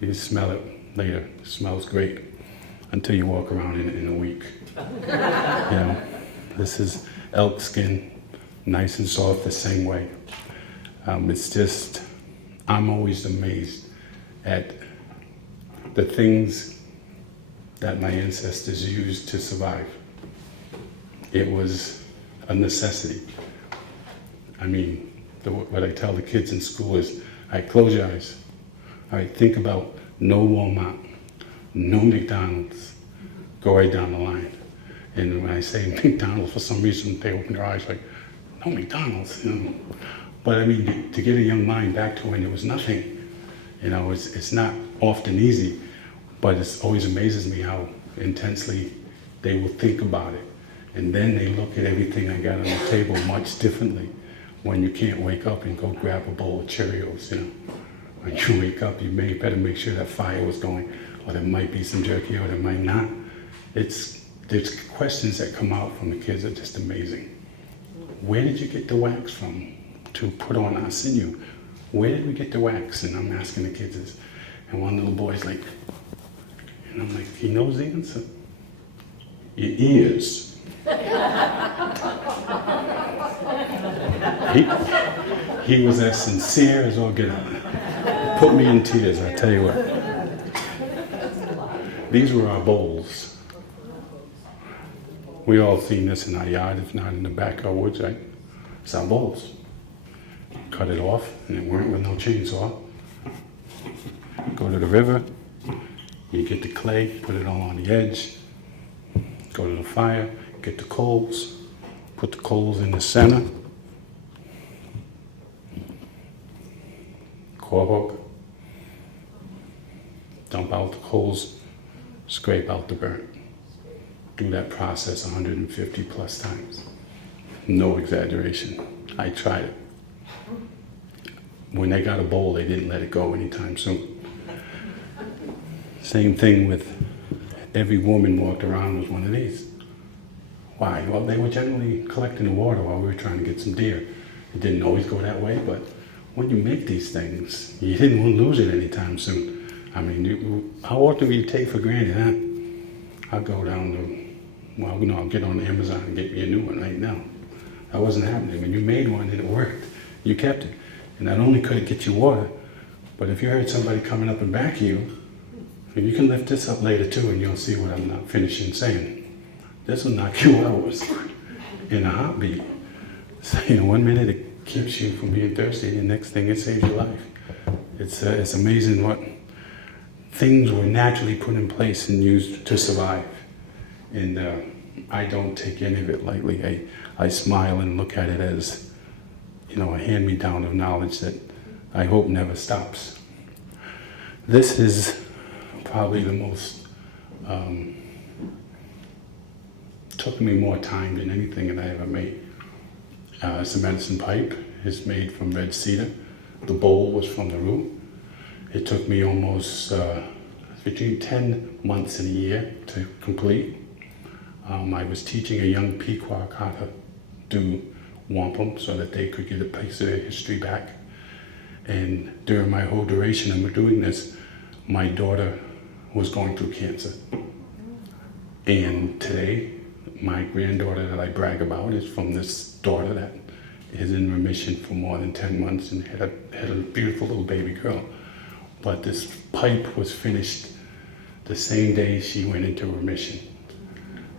you smell it later, it smells great, until you walk around in it in a week. You know, this is elk skin, nice and soft the same way. It's just, I'm always amazed at the things that my ancestors used to survive. It was a necessity. I mean, what I tell the kids in school is, all right, close your eyes. All right, think about no Walmart, no McDonald's, go right down the line. And when I say McDonald's, for some reason, they open their eyes like, no McDonald's, you know. But I mean, to get a young mind back to when there was nothing, you know, it's not often easy, but it always amazes me how intensely they will think about it. And then they look at everything I got on the table much differently when you can't wake up and go grab a bowl of Cheerios, you know. When you wake up, you better make sure that fire was going, or there might be some jerky, or there might not. There's questions that come out from the kids that are just amazing. Where did you get the wax from to put on our sinew? Where did we get the wax? And I'm asking the kids this. And one little boy's like, and I'm like, he knows the answer. Your ears. He was as sincere as all get out. Put me in tears, I tell you what. These were our bowls. We all seen this in our yard, if not in the back of our woods, right? It's our bowls. Cut it off, and it weren't with no chainsaw. Go to the river, you get the clay, put it all on the edge, go to the fire, get the coals, put the coals in the center, core hook, dump out the coals, scrape out the burnt. Do that process 150 plus times. No exaggeration. I tried it. When they got a bowl, they didn't let it go anytime soon. Same thing with every woman walked around with one of these. Why? Well, they were generally collecting the water while we were trying to get some deer. It didn't always go that way, but when you make these things, you didn't want to lose it anytime soon. I mean, how often do you take for granted, huh? I'll go down to, well, you know, I'll get on Amazon and get me a new one right now. That wasn't happening. When you made one and it worked, you kept it. And not only could it get you water, but if you heard somebody coming up and back you, and you can lift this up later too, and you'll see what I'm not finishing saying. This will knock you out in a heartbeat. So, you know, 1 minute it keeps you from being thirsty, and the next thing it saves your life. It's amazing what things were naturally put in place and used to survive. And I don't take any of it lightly. I smile and look at it as, you know, a hand-me-down of knowledge that I hope never stops. This is probably the most took me more time than anything that I ever made. It's a medicine pipe. It's made from red cedar. The bowl was from the root. It took me almost between 10 months and a year to complete. I was teaching a young Pequot how to do wampum so that they could get a piece of their history back. And during my whole duration of doing this, my daughter was going through cancer. And today, my granddaughter that I brag about is from this daughter that is in remission for more than 10 months and had a beautiful little baby girl. But this pipe was finished the same day she went into remission.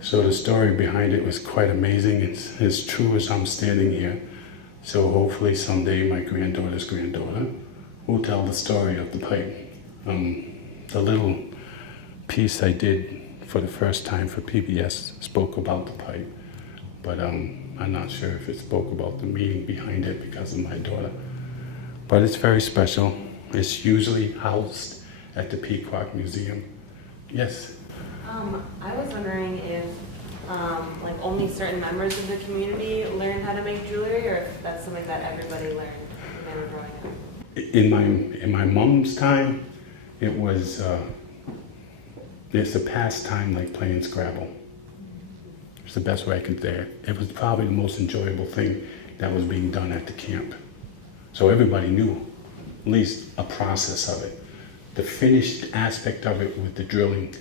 So the story behind it was quite amazing. It's as true as I'm standing here. So hopefully someday my granddaughter's granddaughter will tell the story of the pipe. The little piece I did for the first time for PBS spoke about the pipe, but I'm not sure if it spoke about the meaning behind it because of my daughter. But it's very special. It's usually housed at the Pequot Museum. Yes? I was wondering if like only certain members of the community learn how to make jewelry, or if that's something that everybody learned when they were growing up. In my mom's time, it was it's a pastime like playing Scrabble. It's the best way I can say it. It was probably the most enjoyable thing that was being done at the camp. So everybody knew at least a process of it. The finished aspect of it with the drilling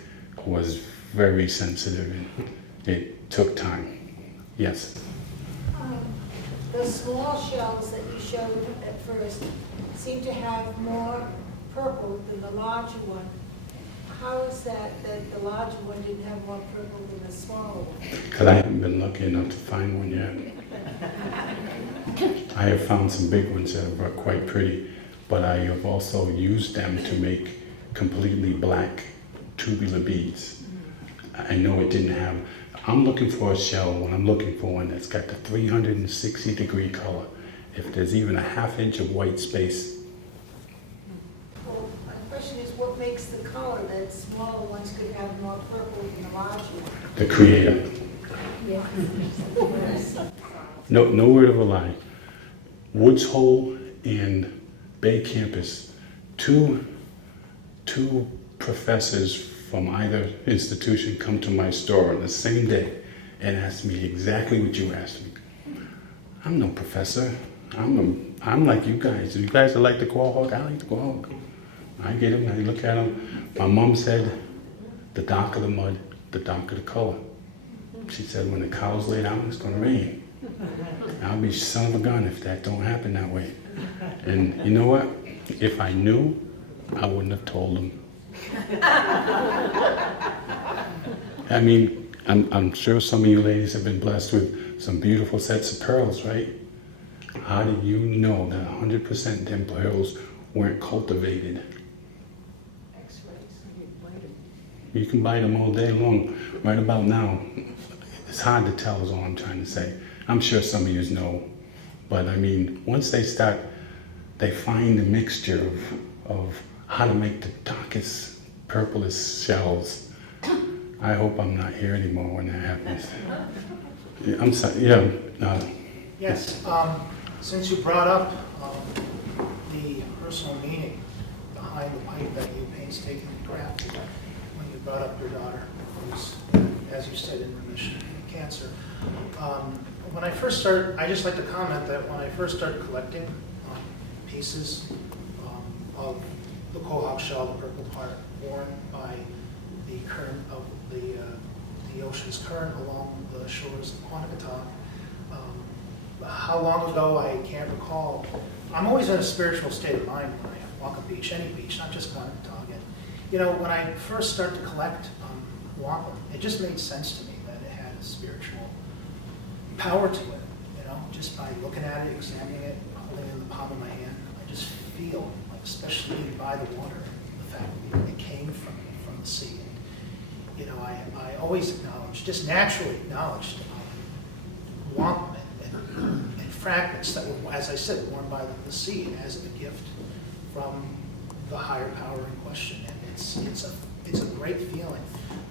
was very sensitive and it took time. Yes? The small shells that you showed at first seem to have more purple than the larger one. How is that the larger one didn't have more purple than the smaller one? Because I haven't been lucky enough to find one yet. I have found some big ones that are quite pretty, but I have also used them to make completely black tubular beads. I know it didn't have, I'm looking for a shell when I'm looking for one that's got the 360-degree color. If there's even a ½ inch of white space. Well, my question is, what makes the color that smaller ones could have more purple than the larger one? The creator. No word of a lie. Woods Hole and Bay Campus, two professors from either institution come to my store on the same day and ask me exactly what you asked me. I'm no professor. I'm like you guys. You guys are like the Quahog. I like the Quahog. I get them, I look at them. My mom said, the darker the mud, the darker the color. She said, when the cows lay down, it's going to rain. I'll be son of a gun if that don't happen that way. And you know what? If I knew, I wouldn't have told them. I mean, I'm sure some of you ladies have been blessed with some beautiful sets of pearls, right? How did you know that 100% them pearls weren't cultivated? You can buy them all day long. Right about now, it's hard to tell is all I'm trying to say. I'm sure some of you know, but I mean, once they start, they find the mixture of how to make the darkest, purplest shells. I hope I'm not here anymore when that happens. Yeah, I'm sorry, yeah. Yes, since you brought up the personal meaning behind the pipe that you painstakingly crafted when you brought up your daughter, who's, as you said, in remission of cancer. When I first started, I just like to comment that when I first started collecting pieces of the quahog shell, the purple part, worn by the current of the ocean's current along the shores of Quanticotok, how long ago, I can't recall. I'm always in a spiritual state of mind when I walk a beach, any beach, not just Quanticotok. And, you know, when I first started to collect wampum, it just made sense to me that it had a spiritual power to it. You know, just by looking at it, examining it, holding it in the palm of my hand, I just feel, like, especially by the water, the fact that it came from the sea. And, you know, I always acknowledged, just naturally acknowledged wampum and fragments that were, as I said, worn by the sea as a gift from the higher power in question. And it's it's a great feeling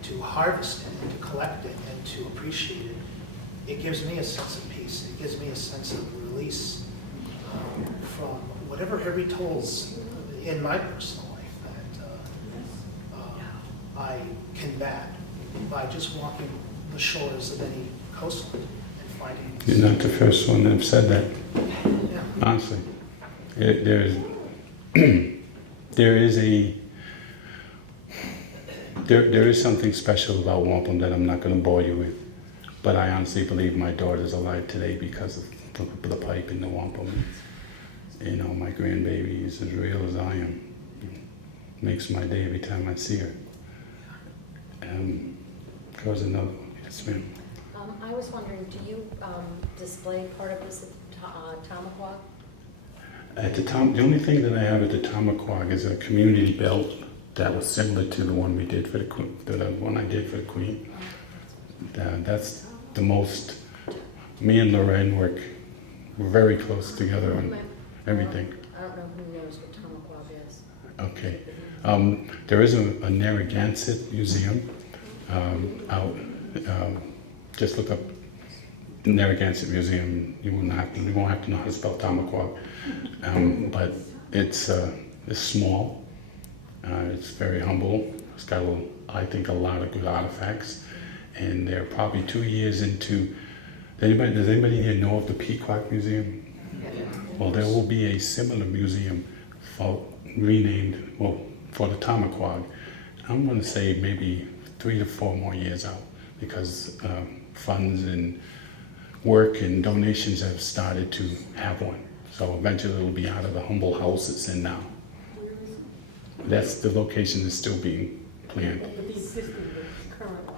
to harvest it and to collect it and to appreciate it. It gives me a sense of peace. It gives me a sense of release from whatever heavy tolls in my personal life that I combat by just walking the shores of any coastline and finding. You're not the first one that have said that, Yeah. honestly. There is something special about Wampum that I'm not going to bore you with, but I honestly believe my daughter's alive today because of the pipe in the Wampum. You know, my grandbaby is as real as I am. Makes my day every time I see her. There was another one. Yes, ma'am. I was wondering, do you display part of this at Tamaqua? At the the only thing that I have at the Tamaqua is a community belt that was similar to the one we did for the Queen, the one I did for the Queen. That's the most. Me and Lorraine we're very close together on everything. I don't know who knows what Tamaqua is. Okay. There is a Naragansett Museum out. Just look up Naragansett Museum. You won't have to know how to spell Tamaqua. But it's small. It's very humble. It's got I think a lot of good artifacts, and they're probably 2 years into. Does anybody here know of the Pequot Museum? Well, there will be a similar museum renamed for the Tamaqua. I'm going to say maybe 3 to 4 more years out, because funds and work and donations have started to have one. So eventually it'll be out of the humble house it's in now. That's the location that's still being planned. But the existing, the current one.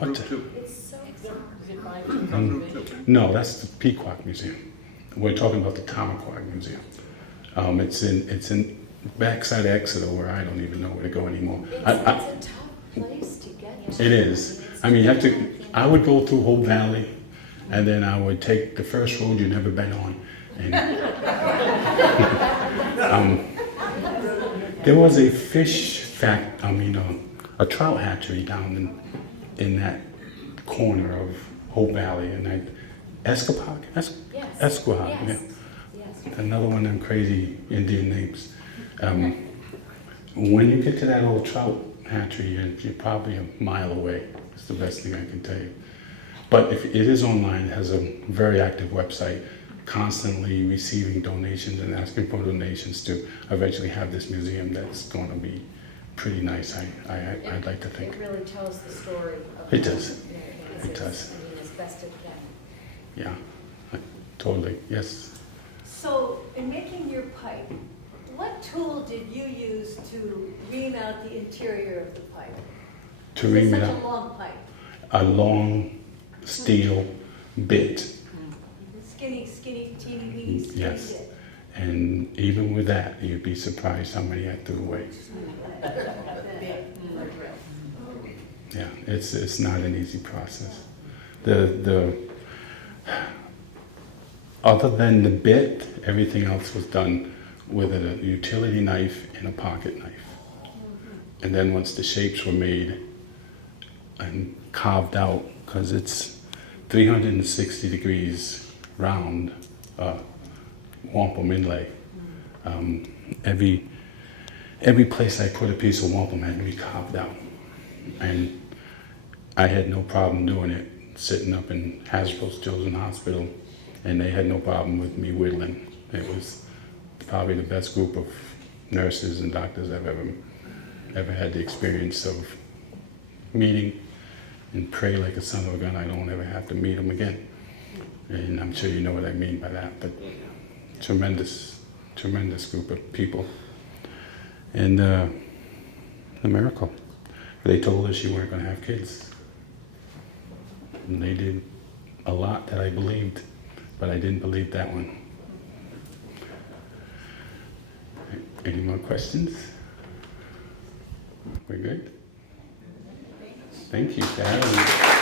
What the, It's so Is it by conservation? no, that's the Pequot Museum. We're talking about the Tamaqua Museum. It's in backside Exeter, where I don't even know where to go anymore. it's a tough place to get to. It is. I mean, I would go through Hope Valley, and then I would take the first road you've never been on. And, there was a a trout hatchery down in that corner of Hope Valley, and Escapag? Yes. Esquahog, yeah. Yes. Yes. Another one of them crazy Indian names. When you get to that old trout hatchery, you're probably a mile away. It's the best thing I can tell you. But if it is online, it has a very active website, constantly receiving donations and asking for donations to eventually have this museum that's going to be pretty nice, I'd like to think. It really tells the story of It does. It It does. I mean, as best it can. Yeah, totally, yes. So, in making your pipe, what tool did you use to ream out the interior of the pipe? To ream it It's such out, a long pipe. a long steel bit. Skinny, teeny weeny skinny Yes. bit. And even with that, you'd be surprised how many I threw away. Yeah, it's not an easy process. Other than the bit, everything else was done with a utility knife and a pocket knife. And then once the shapes were made and carved out, because it's 360 degrees round, wampum inlay. Every place I put a piece of wampum had to be carved out. And I had no problem doing it, sitting up in Hazzard Children's Hospital, and they had no problem with me whittling. It was probably the best group of nurses and doctors I've ever had the experience of meeting, and pray like a son of a gun I don't ever have to meet them again. And I'm sure you know what I mean by that, but tremendous group of people. And a miracle. They told us you weren't going to have kids. And they did a lot that I believed, but I didn't believe that one. Any more questions? We're good? Thank you for having me.